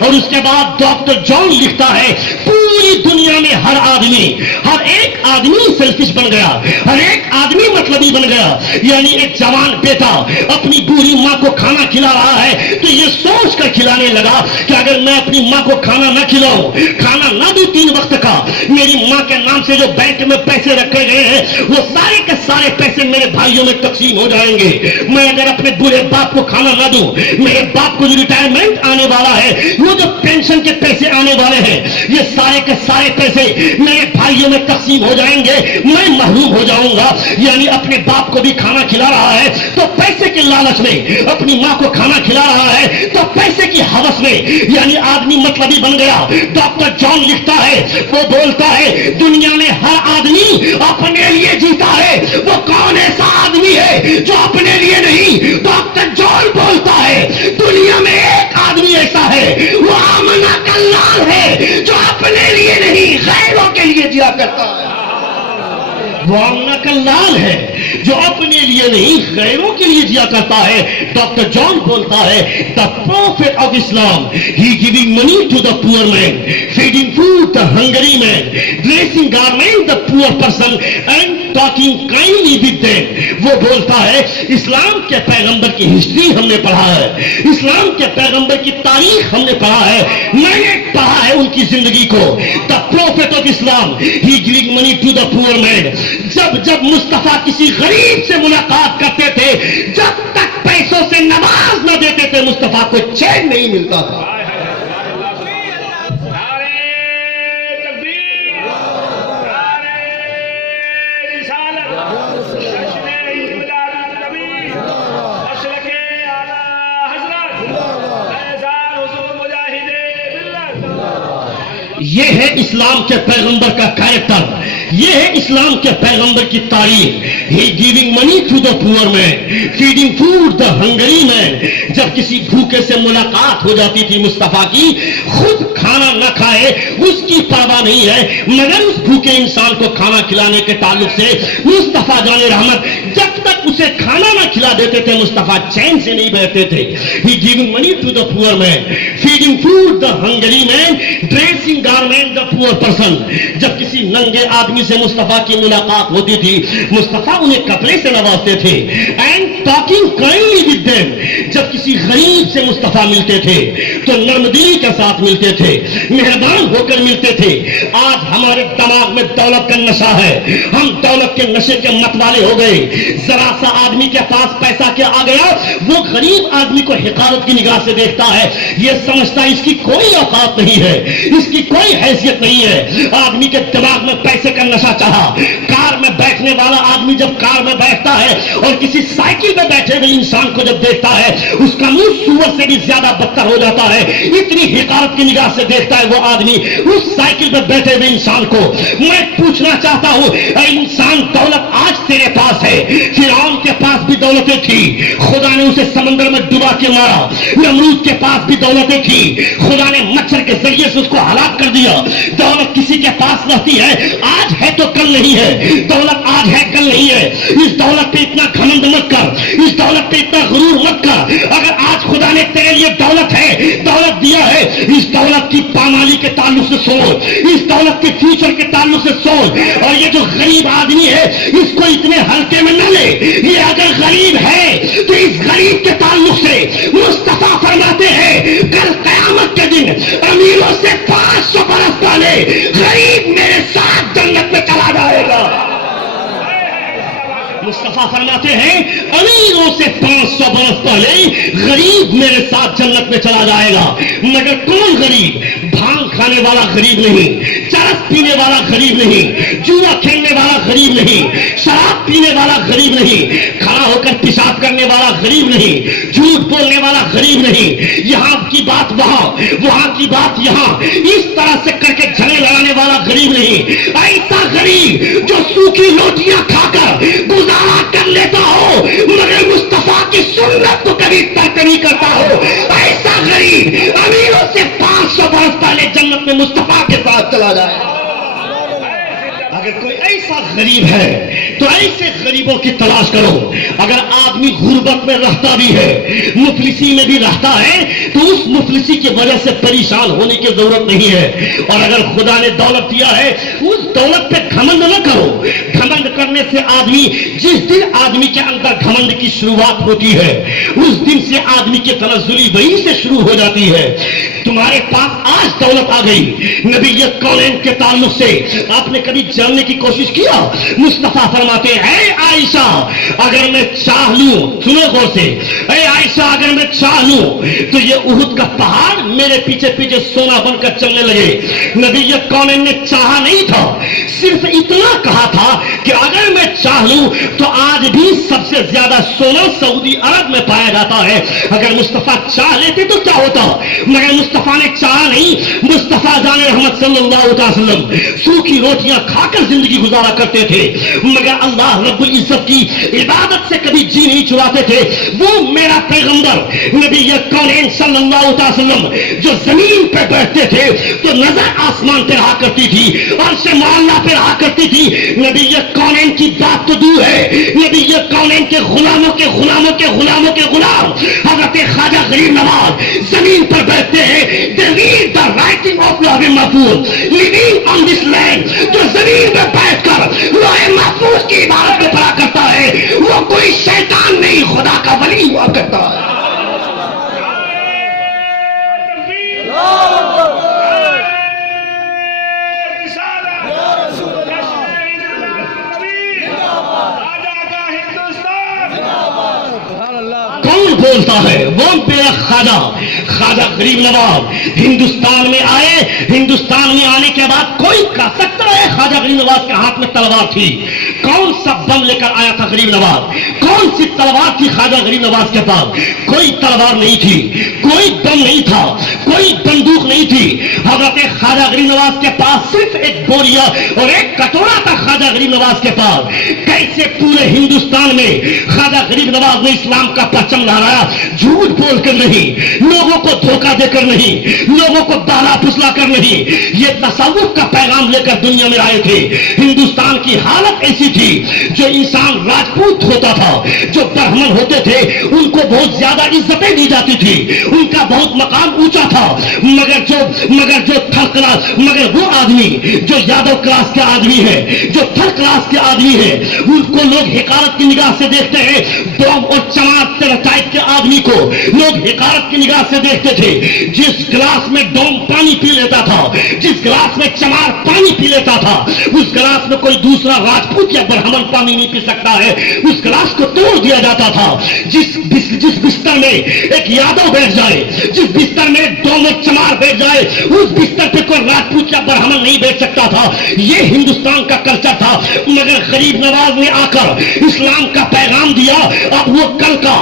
اور اس کے بعد ڈاکٹر جان لکھتا ہے پوری دنیا میں ہر ایک آدمی سیلفش بن گیا, ہر ایک آدمی مطلبی بن گیا. یعنی ایک جوان بیٹا اپنی بوڑھی ماں کو کھانا کھلا رہا ہے تو یہ سوچ کر کھلانے لگا کہ اگر میں اپنی ماں کو کھانا نہ کھلاؤں, کھانا نہ دوں 3 وقت کا, میری ماں کے نام سے جو بینک میں پیسے رکھے گئے ہیں وہ سارے کے سارے پیسے میرے بھائیوں میں تقسیم ہو جائیں گے. میں اگر اپنے بوڑھے باپ کو کھانا نہ دوں, میرے باپ کو جو ریٹائرمنٹ آنے والا ہے, وہ جو پینشن کے پیسے آنے والے ہیں, یہ سارے کے سارے پیسے میرے بھائیوں میں تقسیم ہو جائیں گے, میں محروم ہو جاؤں گا. یعنی اپنے باپ کو بھی کھانا کھلا رہا ہے تو پیسے کے لالچ میں, اپنی ماں کو کھانا کھلا رہا ہے تو پیسے کی ہوس میں, یعنی آدمی مطلبی بن گیا. ڈاکٹر جان لکھتا ہے, وہ بولتا ہے دنیا میں ہر آدمی اپنے لیے جیتا ہے, وہ کون ایسا آدمی ہے جو اپنے لیے نہیں. ڈاکٹر جان بولتا ہے دنیا میں ایک آدمی ایسا ہے, وہ آمنہ کلال ہے جو اپنے لیے نہیں غیروں کے لیے جیا کرتا ہے. وہ آمنہ کلال ہے جو اپنے لیے نہیں غیروں کے لیے جیا کرتا ہے. ڈاکٹر جان بولتا ہے the prophet of Islam, he giving money to the poor man, feeding food the hungry man, dressing garment the poor person and talking kindly with them. وہ بولتا ہے اسلام کے پیغمبر کی ہسٹری ہم نے پڑھا ہے, اسلام کے پیغمبر کی تاریخ ہم نے پڑھا ہے, میں نے پڑھا ہے ان کی زندگی کو. the prophet of Islam, he giving money to the poor man. جب مصطفیٰ کسی غریب سے ملاقات کرتے تھے, جب تک پیسوں سے نواز نہ دیتے تھے مصطفیٰ کو چین نہیں ملتا تھا. یہ ہے اسلام کے پیغمبر کا کیریکٹر, یہ ہے اسلام کے پیغمبر کی تاریخ. ہی گیونگ منی ٹو دا پور مین, فیڈنگ فوڈ دا ہنگری مین. جب کسی بھوکے سے ملاقات ہو جاتی تھی مصطفیٰ کی, خود کھانا نہ کھائے اس کی پرواہ نہیں ہے, مگر اس بھوکے انسان کو کھانا کھلانے کے تعلق سے مصطفیٰ جان رحمت جب تک اسے کھانا نہ کھلا دیتے تھے مصطفیٰ چین سے نہیں بیٹھتے تھے. ہی گیونگ منی ٹو دا پور مین, feeding food the hungry main, dressing garment the poor person. جب کسی ننگے آدمی سے مصطفیٰ کی ملاقات ہوتی تھی مصطفیٰ انہیں کپڑے سے نوازتے تھے. And talking kindly with them. جب کسی غریب سے مصطفیٰ ملتے تھے تو نرم دلی کے ساتھ ملتے تھے, مہربان ہو کر ملتے تھے. آج ہمارے دماغ میں دولت کا نشہ ہے, ہم دولت کے نشے کے مت والے ہو گئے. ذرا سا آدمی کے پاس پیسہ کیا آ گیا, وہ غریب آدمی کو حقارت کی نگاہ سے دیکھتا ہے, یہ سمجھتا ہے اس کی کوئی اوقات نہیں ہے, اس کی کوئی حیثیت نہیں ہے. آدمی کے دماغ میں پیسے کا نشہ چڑھا. کار میں بیٹھنے والا آدمی جب کار میں بیٹھتا ہے اور کسی سائیکل میں بیٹھے ہوئے انسان کو جب دیکھتا ہے اس کا منہ سور سے بھی زیادہ بدتر ہو جاتا ہے, اتنی حقارت کی نگاہ سے دیکھتا ہے وہ آدمی اس سائیکل میں بیٹھے ہوئے انسان کو. میں پوچھنا چاہتا ہوں اے انسان, دولت آج تیرے پاس ہے, فرعون کے پاس بھی دولتیں تھی, خدا نے اسے سمندر میں ڈبا کے مارا. نمرود کے پاس بھی دولتیں تھی, خدا نے مچھر کے ذریعے سے اس کو ہلاک کر دیا. دولت کسی کے پاس رہتی ہے, آج ہے تو کل نہیں ہے. دولت آج ہے کل نہیں ہے. اس دولت پہ اتنا گھمنڈ مت کر, اس دولت پہ اتنا غرور مت کر. اگر آج خدا نے تیرے لیے دولت ہے, دولت دیا ہے, اس دولت کی پامالی کے تعلق سے سوچ, اس دولت کے فیوچر کے تعلق سے سوچ. اور یہ جو غریب آدمی ہے اس کو اتنے ہلکے میں نہ لے. یہ اگر غریب ہے تو اس غریب کے تعلق سے مصطفیٰ فرماتے ہیں کل قیامت کے دن امیروں سے 500 برس پہلے غریب میرے ساتھ جنت میں چلا جائے گا. مصطفیٰ فرماتے ہیں امیروں سے 500 برس پہلے غریب میرے ساتھ جنت میں چلا جائے گا. مگر کون غریب؟ بھانگ کھانے والا غریب نہیں, چرس پینے والا غریب نہیں, جوا کھیلنے والا غریب نہیں, شراب پینے والا غریب نہیں, کھڑا ہو کر پیشاب کرنے والا غریب نہیں, جھوٹ بولنے والا غریب نہیں, یہاں کی بات وہاں, وہاں کی بات یہاں, اس طرح سے کر کے جھگڑے لڑانے والا غریب نہیں. ایسا غریب جو سوکھی روٹیاں کھا کر گزارا کر لیتا ہو مگر مصطفیٰ کی سنت کو کبھی ترک نہیں کرتا ہو, ایسا غریب امیروں سے 500 برس پہلے جنت میں مصطفیٰ کے ساتھ چلا جائے. اگر کوئی ایسا غریب ہے تو ایسے غریبوں کی تلاش کرو. اگر آدمی غربت میں رہتا بھی ہے, مفلسی میں بھی رہتا ہے, تو اس مفلسی کی وجہ سے پریشان ہونے کی ضرورت نہیں ہے. اور اگر خدا نے دولت دیا ہے, اس دولت پہ گھمنڈ نہ کرو. گھمنڈ کرنے سے آدمی, جس دن آدمی کے اندر گھمنڈ کی شروعات ہوتی ہے, اس دن سے آدمی کی تنزلی وہی سے شروع ہو جاتی ہے. تمہارے پاس آج دولت آ گئی, نبیت کونین کے تعلق سے آپ نے کبھی جاننے کی کوشش کیا؟ مصطفیٰ فرماتے ہیں, اے عائشہ اگر میں چاہ لوں, سنو غور سے, اے عائشہ اگر میں چاہ لوں تو یہ احد کا پہاڑ میرے پیچھے پیچھے سونا بن کر چلنے لگے. نبیت کونین نے چاہا نہیں تھا, صرف اتنا کہا تھا کہ اگر میں چاہ لوں تو آج بھی سب سے زیادہ سونا سعودی عرب میں پایا جاتا ہے. اگر مصطفیٰ چاہ لیتے تو کیا ہوتا, مگر مصطفیٰ نے چاہا نہیں. مصطفیٰ جان رحمت صلی اللہ علیہ وسلم سوکھی روٹیاں کھا کر زندگی گزارا کرتے تھے, مگر اللہ رب العزت کی عبادت سے کبھی جی نہیں چراتے تھے. وہ میرا پیغمبر نبی کونین صلی اللہ علیہ وسلم جو زمین پہ بیٹھتے تھے تو نظر آسمان پہ رہا کرتی تھی, عرش معلیٰ پہ رہا کرتی تھی. نبی کونین کی بات تو دور ہے, نبی کونین کے غلاموں کے غلاموں کے غلاموں کے غلام حضرت خواجہ غریب نواز زمین پر بیٹھتے ہیں. They read the writing of لوح محفوظ, living on this land. جو زمین میں بیٹھ کر لوح محفوظ کی عبادت میں پڑھا کرتا ہے, وہ کوئی شیطان نہیں, خدا کا ولی ہوا کرتا ہے. کون بولتا ہے؟ وہ میرا خواجہ خواجہ غریب نواز ہندوستان میں آئے. ہندوستان میں آنے کے بعد کوئی کہہ سکتا ہے خواجہ غریب نواز کے ہاتھ میں تلوار تھی؟ کون سا بم لے کر آیا تھا غریب نواز؟ کون سی تلوار تھی خواجہ غریب نواز کے پاس؟ کوئی تلوار نہیں تھی, کوئی بم نہیں تھا, کوئی بندوق نہیں تھی. حضرت خواجہ غریب نواز کے پاس صرف ایک بوریا اور ایک کٹورا تھا خواجہ غریب نواز کے پاس. کیسے پورے ہندوستان میں خواجہ غریب نواز نے اسلام کا پرچم لہرایا؟ جھوٹ بول کر نہیں, لوگوں کو دھوکہ دے کر نہیں, لوگوں کو بالا پھسلا کر نہیں, یہ تصوف کا پیغام لے کر دنیا میں آئے تھے. ہندوستان کی حالت ایسی تھی, جو انسان راجپوت ہوتا تھا, جو برہمن ہوتے تھے, ان کو بہت زیادہ عزتیں دی جاتی تھی, ان کا بہت مقام اونچا تھا. مگر جو تھرڈ کلاس, مگر وہ آدمی جو یادو کلاس کے آدمی ہے, جو تھرڈ کلاس کے آدمی ہے, ان کو لوگ حقارت کی نگاہ سے دیکھتے ہیں. بوم اور چمار ٹائپ کے آدمی کو لوگ حقارت کی نگاہ سے دیکھتے تھے. جس گلاس میں ڈوم پانی پی لیتا تھا, جس گلاس میں چمار پانی پی لیتا تھا, اس گلاس میں کوئی دوسرا راجپوت یا برہمن پانی نہیں پی سکتا ہے. اس گلاس کو توڑ دیا جاتا تھا. جس بستر میں ایک یادو بیٹھ جائے, جس بستر میں ڈوم اور چمار بیٹھ جائے, اس بستر پہ کوئی راجپوت یا برہمن نہیں بیٹھ سکتا تھا. یہ ہندوستان کا کلچر تھا. مگر غریب نواز نے آ کر اسلام کا پیغام دیا. اب وہ کل کا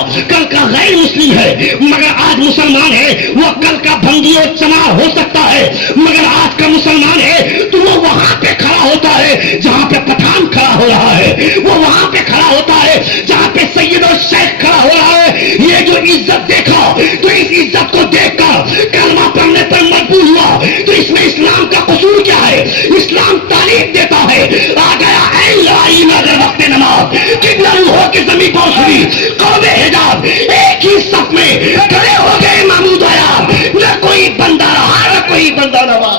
غیر مسلم ہے, مگر آج مسلمان ہے. وہ کل کا بھنگی اور چمار ہو سکتا ہے, مگر آج کا مسلمان ہے تو وہ وہاں پہ کھڑا ہوتا ہے جہاں پہ پٹھان کھڑا ہو رہا ہے, وہ وہاں پہ کھڑا ہوتا ہے جہاں پہ سید اور شیخ کھڑا ہو رہا ہے. یہ جو عزت دیکھا, تو اس عزت کو دیکھ کر کلمہ پڑھنے پر مجبور ہوا. تو اس میں اسلام کا قصور کیا ہے؟ اسلام تعلیم دیتا ہے. آ گیا اے لڑائی میں اگر وقت نماز, کتنا روحوں کی زمین پہنچ ہوئی, قوم حجاز ایک ہی صف میں کھڑے ہو گئے. محمود آیا, نہ کوئی بندہ رہا, نہ کوئی بندہ رہا.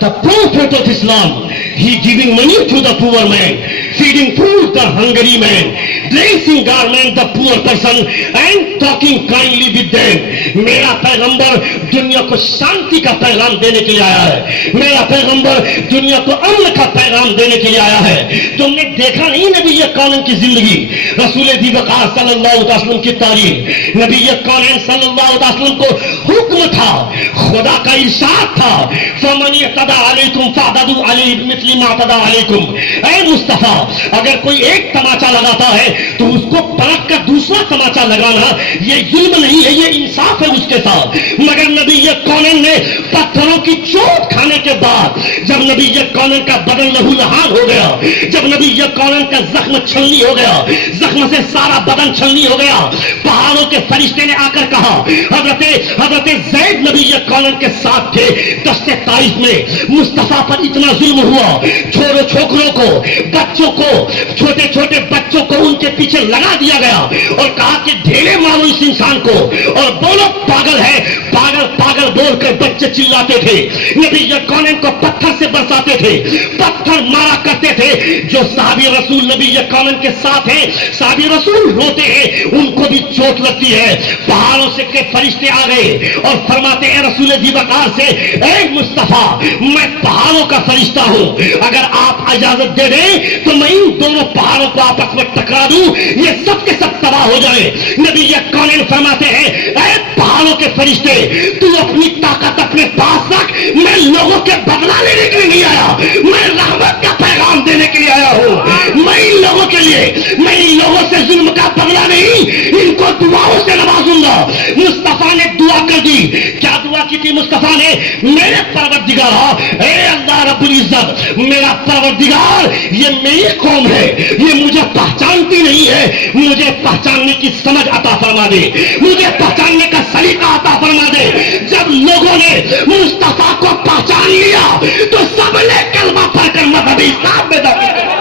The prophet of Islam, he giving money to the poor man, feeding food the hungry man, dressing garment the poor person and talking kindly with them. میرا پیغمبر دنیا کو شانتی کا پیغام دینے کے لیے آیا ہے. میرا پیغمبر دنیا کو امن کا پیغام دینے کے لیے آیا ہے. تم نے دیکھا نہیں نبی کونین کی زندگی, رسول دی وقار صلی اللہ علیہ وسلم کی تعلیم, نبی کونین صلی اللہ علیہ وسلم کو حکم تھا, خدا کا ارشاد تھا, فمن اعتدى علیکم فاعتدوا علیہ بمثل ما اعتدى علیکم. اے مصطفیٰ, اگر کوئی ایک تماچا لگاتا ہے تو اس کو پلٹ کر دوسرا تماچا لگانا یہ ظلم نہیں ہے، یہ انصاف ہے اس کے ساتھ۔ مگر نبی کونین نے پتھروں کی چوٹ کھانے کے بعد جب نبی کونین کا بدن لہو لہان ہو گیا، جب نبی کونین کا زخم چھلنی ہو گیا، زخم سے سارا بدن چھلنی ہو گیا، پہاڑوں کے فرشتے نے آ کر کہا، حضرت زید نبی کونین کے ساتھ تھے دشت طائف میں، مصطفیٰ پر اتنا ظلم ہوا، چھوڑو چھوکروں کو، بچوں کو، چھوٹے چھوٹے بچوں کو ان کے پیچھے لگا دیا گیا اور کہا کہ ڈھیلے مارو اس انسان کو اور بولو پاگل ہے، پاگل پاگل بول کر بچے چلاتے تھے، نبی کونین کو پتھر سے برساتے تھے، پتھر مارا کرتے تھے۔ جو صحابی رسول نبی کونین کے ساتھ ہیں، صحابی رسول روتے ہیں، ان کو بھی چوٹ لگتی ہے۔ پہاڑوں سے کے فرشتے آ گئے اور فرماتے ہیں رسول دی وقار سے، اے مصطفیٰ میں پہاڑوں کا فرشتہ ہوں، اگر آپ اجازت دے دیں تو میں ان دونوں پہاڑوں کو آپس میں ٹکرا دوں، یہ سب کے سب تباہ ہو جائیں۔ نبی کونین فرماتے ہیں، اے پہاڑوں کے فرشتے تو اپنی طاقت اپنے پاس رکھ، میں لوگوں کے بدلہ لینے کے لیے نہیں آیا، میں رحمت کا پیغام دینے کے لیے آیا ہوں۔ میں ان لوگوں کے لیے، میں ان لوگوں سے ظلم کا بدلہ نہیں، ان کو دعاؤں سے نوازوں گا۔ مصطفیٰ نے دعا کر دی، کیا دعا کی تھی مصطفیٰ نے؟ میرے پروردگار، اے اللہ رب العزت، میرا پروردگار یہ میری قوم ہے، یہ مجھے پہچانتی نہیں ہے، مجھے پہچاننے کی سمجھ عطا فرما دے، مجھے پہچاننے کا سلیقہ عطا فرما دے۔ جب لوگوں نے مصطفیٰ کو پہچان لیا تو سب نے کلمہ پڑھ کر مذہبی اسلام میں داخل کر دیا۔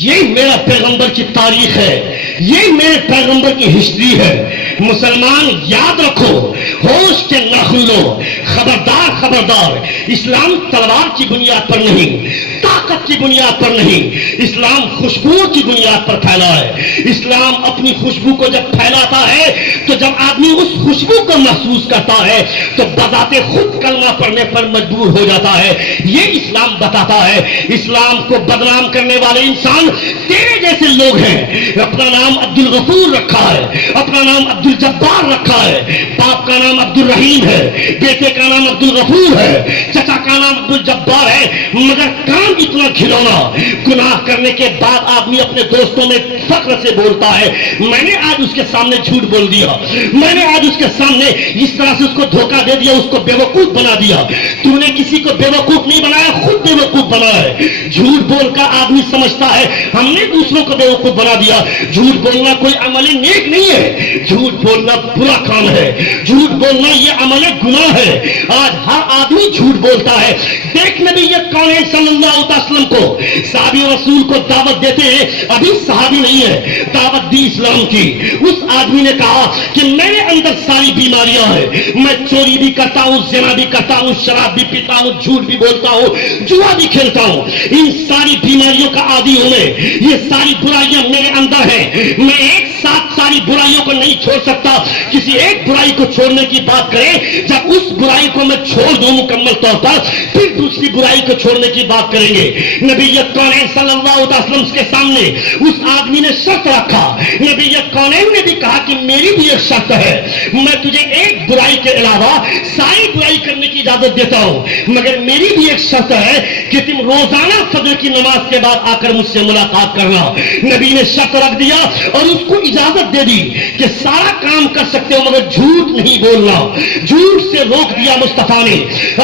یہ میرا پیغمبر کی تاریخ ہے، یہ میرے پیغمبر کی ہسٹری ہے۔ مسلمان یاد رکھو، ہوش کے ناخن لو، خبردار خبردار، اسلام تلوار کی بنیاد پر نہیں، طاقت کی بنیاد پر نہیں، اسلام خوشبو کی بنیاد پر پھیلا ہے۔ اسلام اپنی خوشبو کو جب پھیلاتا ہے تو جب آدمی اس خوشبو کو محسوس کرتا ہے تو بذات خود کلمہ پڑھنے پر مجبور ہو جاتا ہے۔ یہ اسلام بتاتا ہے۔ اسلام کو بدنام کرنے والے انسان تیرے جیسے لوگ ہیں۔ اپنا نام عبد الغفور رکھا ہے، اپنا نام عبد الجبار رکھا ہے، باپ کا نام عبد الرحیم ہے، بیٹے کا نام عبد الغفور ہے، چچا کا نام عبد الجبار ہے، مگر کام اتنا کھلونا۔ گناہ کرنے کے بعد آدمی اپنے دوستوں میں فخر سے بولتا ہے، میں نے آج اس کے سامنے جھوٹ بول دیا، میں نے آج اس کے سامنے اس طرح سے اس کو دھوکہ دے دیا، اس کو بیوقوف بنا دیا۔ تو نے کسی کو بیوقوف نہیں بنایا، خود بیوقوف بنا ہے۔ جھوٹ بول کر آدمی سمجھتا ہے ہم نے دوسروں کو بیوقوف بنا دیا۔ جھوٹ بولنا کوئی عمل نیک نہیں ہے، جھوٹ بولنا برا کام ہے، جھوٹ بولنا یہ عمل گناہ ہے۔ آج ہر آدمی جھوٹ بولتا ہے۔ دیکھ نبی کونین صلی اللہ علیہ وسلم کو، صحابی رسول کو دعوت دیتے ہیں، ابھی صحابی نہیں ہے، دعوت دی اسلام کی۔ اس آدمی نے کہا کہ میرے اندر ساری بیماریاں ہیں، میں چوری بھی کرتا ہوں، زنا بھی کرتا ہوں، شراب بھی پیتا ہوں، جھوٹ بھی بولتا ہوں، جوا بھی کھیلتا ہوں، ان ساری بیماریوں کا عادی ہوں میں، یہ ساری برائیاں میرے اندر ہیں، میں ایک ساتھ ساری برائیوں کو نہیں چھوڑ سکتا۔ کسی ایک برائی کو چھوڑنے کی بات کریں، جب اس برائی کو میں چھوڑ دوں مکمل طور پر پھر دوسری برائی کو چھوڑنے کی بات کریں گے۔ نبی کونین صلی اللہ علیہ وسلم کے سامنے اس آدمی نے شرط رکھا، نبی کونین نے بھی کہا کہ میری بھی ایک شرط ہے، میں تجھے ایک برائی کے علاوہ ساری برائی کرنے کی اجازت دیتا ہوں، مگر میری بھی ایک شرط ہے کہ تم روزانہ فجر کی نماز کے بعد آ کر مجھ سے ملاقات کرنا۔ نبی نے شرط رکھ دیا اور اس کو اجازت دے دی کہ سارا کام کر سکتے ہو مگر جھوٹ نہیں بولنا۔ جھوٹ سے روک دیا مصطفیٰ نے۔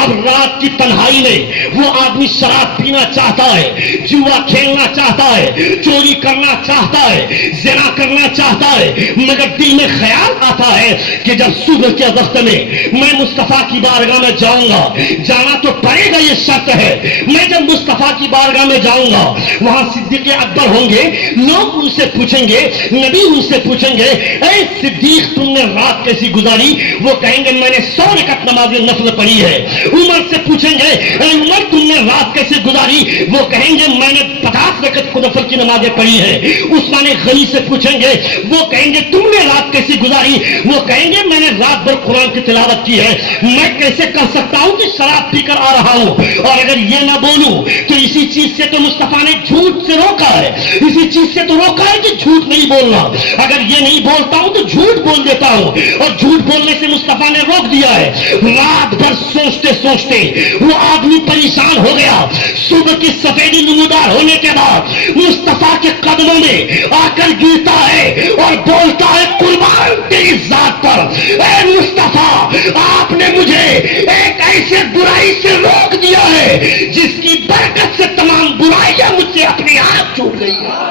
اب رات کی تنہائی میں وہ آدمی شراب پینا چاہتا ہے، جوا کھیلنا چاہتا ہے، چوری کرنا چاہتا ہے، زنا کرنا چاہتا ہے، مگر دل میں خیال آتا ہے کہ جب صبح کے وقت میں مصطفیٰ کی بارگاہ میں جاؤں گا، جانا تو پڑے گا، یہ شرط ہے، میں جب مصطفیٰ کی بارگاہ میں جاؤں گا وہاں صدیق اکبر ہوں گے، لوگ ان سے پوچھیں گے نبی ان سے پوچھیں گے اے صدیق تم نے رات کیسی گزاری؟ وہ کہیں گے میں نے 100 رکعت نماز نفل پڑھی ہے۔ عمر سے پوچھیں گے اے عمر تم نے رات کیسی گزاری؟ وہ کہیں گے میں نے 50 رکعت نفل کی نمازیں پڑھی ہے۔ عثمان غنی سے پوچھیں گے، وہ کہیں گے تم نے رات کیسی گزاری؟ وہ کہیں گے میں نے رات بھر قرآن کی تلاوت کی ہے۔ میں کیسے کر سکتا ہوں کہ شراب پی کر آ رہا ہوں؟ اور اگر یہ نہ بولوں تو اسی چیز سے تو مصطفیٰ نے جھوٹ سے روکا ہے، اسی چیز سے تو روکا ہے کہ جھوٹ نہیں بولنا۔ اگر یہ نہیں بولتا ہوں تو جھوٹ بول دیتا ہوں، اور جھوٹ بولنے سے مصطفیٰ نے روک دیا ہے۔ رات بھر سوچتے سوچتے وہ آدمی پریشان ہو گیا۔ صبح کی سفیدی نمودار ہونے کے بعد مصطفیٰ کے قدموں میں آ کر گرتا ہے اور بولتا ہے قربان تیری ذات پر، اے مصطفیٰ آپ نے مجھے ایک ایسے برائی سے روک دیا ہے جس کی برکت سے تمام برائیاں مجھ سے اپنے آپ چھوٹ گئی ہیں۔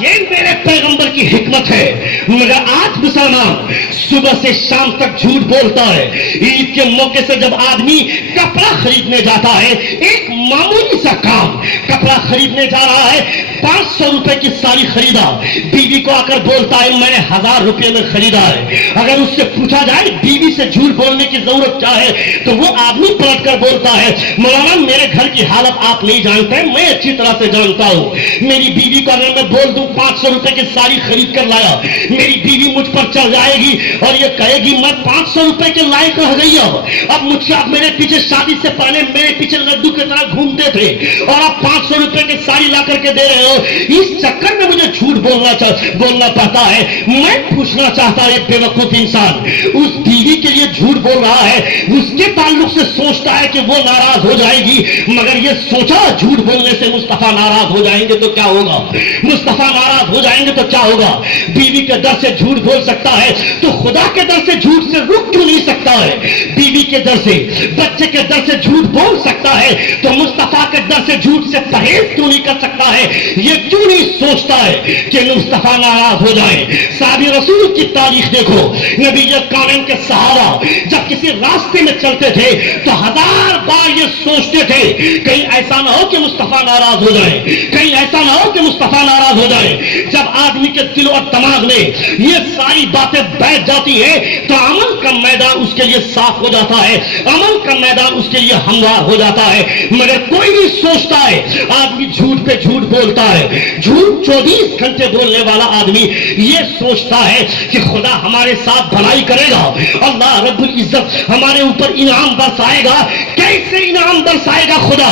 یہ میرے پیغمبر کی حکمت ہے۔ مگر آج مسلمان صبح سے شام تک جھوٹ بولتا ہے۔ عید کے موقع سے جب آدمی کپڑا خریدنے جاتا ہے، ایک معمولی سا کام، کپڑا خریدنے جا رہا ہے، 500 روپے کی ساڑی خریدا، بیوی کو آ کر بولتا ہے میں نے 1000 روپے میں خریدا ہے۔ اگر اس سے پوچھا جائے بیوی سے جھوٹ بولنے کی ضرورت کیا ہے تو وہ آدمی پلٹ کر بولتا ہے مولانا میرے گھر کی حالت آپ نہیں جانتے، میں اچھی طرح سے جانتا ہوں۔ میری بیوی کو اگر میں بول دوں 500 روپے کی ساڑی خرید کر لایا، میری بیوی مجھ پر چڑھ جائے گی اور یہ کہے گی میں 500 روپے کے لائق رہ گئی ہوں، اب مجھ سے آپ میرے پیچھے شادی سے پہلے میرے پیچھے لڈو کی طرح گھومتے تھے اور آپ 500 روپے کی ساڑی لا کر کے دے رہے ہو، اس چکر میں مجھے جھوٹ بولنا پڑتا ہے۔ میں پوچھنا چاہتا ہوں ایک بے وقوف انسان اس بیوی کے لیے جھوٹ بول رہا ہے، اس کے تعلق سے سوچتا ہے کہ وہ ناراض ہو جائے گی، مگر یہ سوچا جھوٹ بولنے سے مصطفیٰ ناراض ہو جائیں گے تو کیا ہوگا؟ مصطفیٰ ناراض ہو جائیں گے تو کیا ہوگا؟ بیوی کے در سے جھوٹ بول سکتا ہے تو خدا کے در سے جھوٹ سے رک کیوں نہیں سکتا ہے؟ بیوی کے در سے، بچے کے در سے جھوٹ بول سکتا ہے تو مصطفیٰ کے در سے جھوٹ سے پرہیز کیوں نہیں کر سکتا ہے؟ یہ کیوں نہیں سوچتا ہے کہ مصطفیٰ ناراض ہو جائیں؟ صحابی رسول کی تاریخ دیکھو، نبی کامل کے صحابہ جب کسی راستے میں چلتے تھے تو 1000 بار یہ سوچتے تھے کہیں ایسا نہ ہو کہ مصطفیٰ ناراض ہو جائے، کہیں ایسا نہ ہو کہ مصطفیٰ ناراض ہو جائے۔ جب آدمی کے دل اور دماغ میں یہ ساری باتیں بیٹھ جاتی ہے تو عمل کا میدان اس کے لیے صاف ہو جاتا ہے، عمل کا میدان اس کے لیے ہموار ہو جاتا ہے۔ مگر کوئی نہیں سوچتا ہے، آدمی جھوٹ پہ جھوٹ بولتا ہے، جھوٹ 24 گھنٹے بولنے والا آدمی یہ سوچتا ہے کہ خدا ہمارے ساتھ بھلائی کرے گا، اللہ رب العزت ہمارے اوپر انعام برسائے گا۔ کیسے انعام برسائے گا خدا؟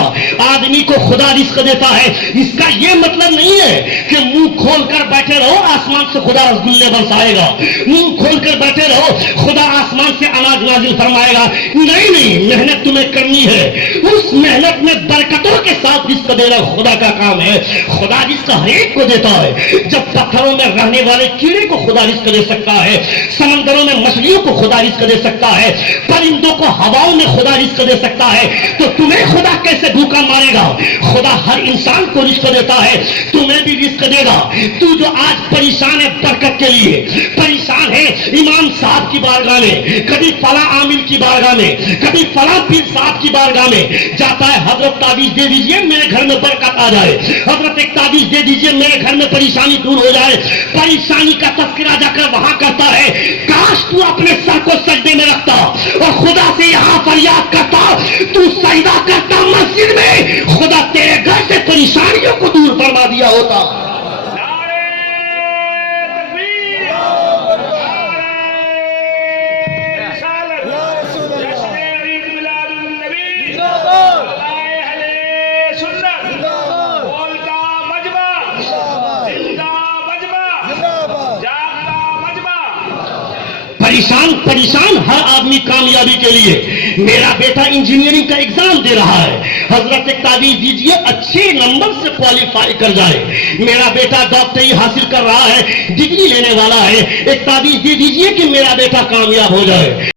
آدمی کو خدا رزق دیتا ہے، اس کا یہ مطلب نہیں ہے کہ منہ کھول کر بیٹھے رہو آسمان سے خدا رسگلے برسائے گا، منہ کھول کر بیٹھے رہو خدا آسمان سے اناج نازل فرمائے گا۔ نہیں، محنت تمہیں کرنی ہے، اس محنت میں برکتوں کے ساتھ رزق دینا خدا کا کام ہے۔ خدا رزق ہر ایک کو دیتا ہے۔ جب پتھروں میں رہنے والے کیڑے کو خدا رزق دے سکتا ہے، سمندروں میں مچھلیوں کو خدا رزق دے سکتا ہے، پرندوں کو ہواؤں میں خدا رزق دے سکتا ہے، تو تمہیں خدا کیسے بھوکا مارے گا؟ خدا ہر انسان کو رزق دیتا ہے، تمہیں بھی رزق دے گا۔ تو جو آج پریشان ہے برکت کے لیے، پریشان ہے امام صاحب کی بارگاہ میں، کبھی فلاں عامل کی بارگاہ میں، کبھی فلاں پیر صاحب کی بارگاہ میں جاتا ہے، حضرت تعویذ دے دیجئے میرے گھر میں برکت آ جائے، حضرت ایک تعویذ دے دیجئے میرے گھر میں پریشانی دور ہو جائے۔ پریشانی کا تذکرہ جا کر وہاں کرتا ہے، کاش تو اپنے سر کو سجدے میں رکھتا اور خدا سے یہاں فریاد کرتا، تو سجدہ کرتا مسجد میں، خدا تیرے گھر سے پریشانیوں کو دور فرما دیا ہوتا۔ پریشان ہر آدمی کامیابی کے لیے۔ میرا بیٹا انجینئرنگ کا ایگزام دے رہا ہے، حضرت ایک تعویذ دیجئے اچھے نمبر سے کوالیفائی کر جائے۔ میرا بیٹا ڈاکٹری حاصل کر رہا ہے، ڈگری لینے والا ہے، ایک تعویذ دے دیجئے کہ میرا بیٹا کامیاب ہو جائے۔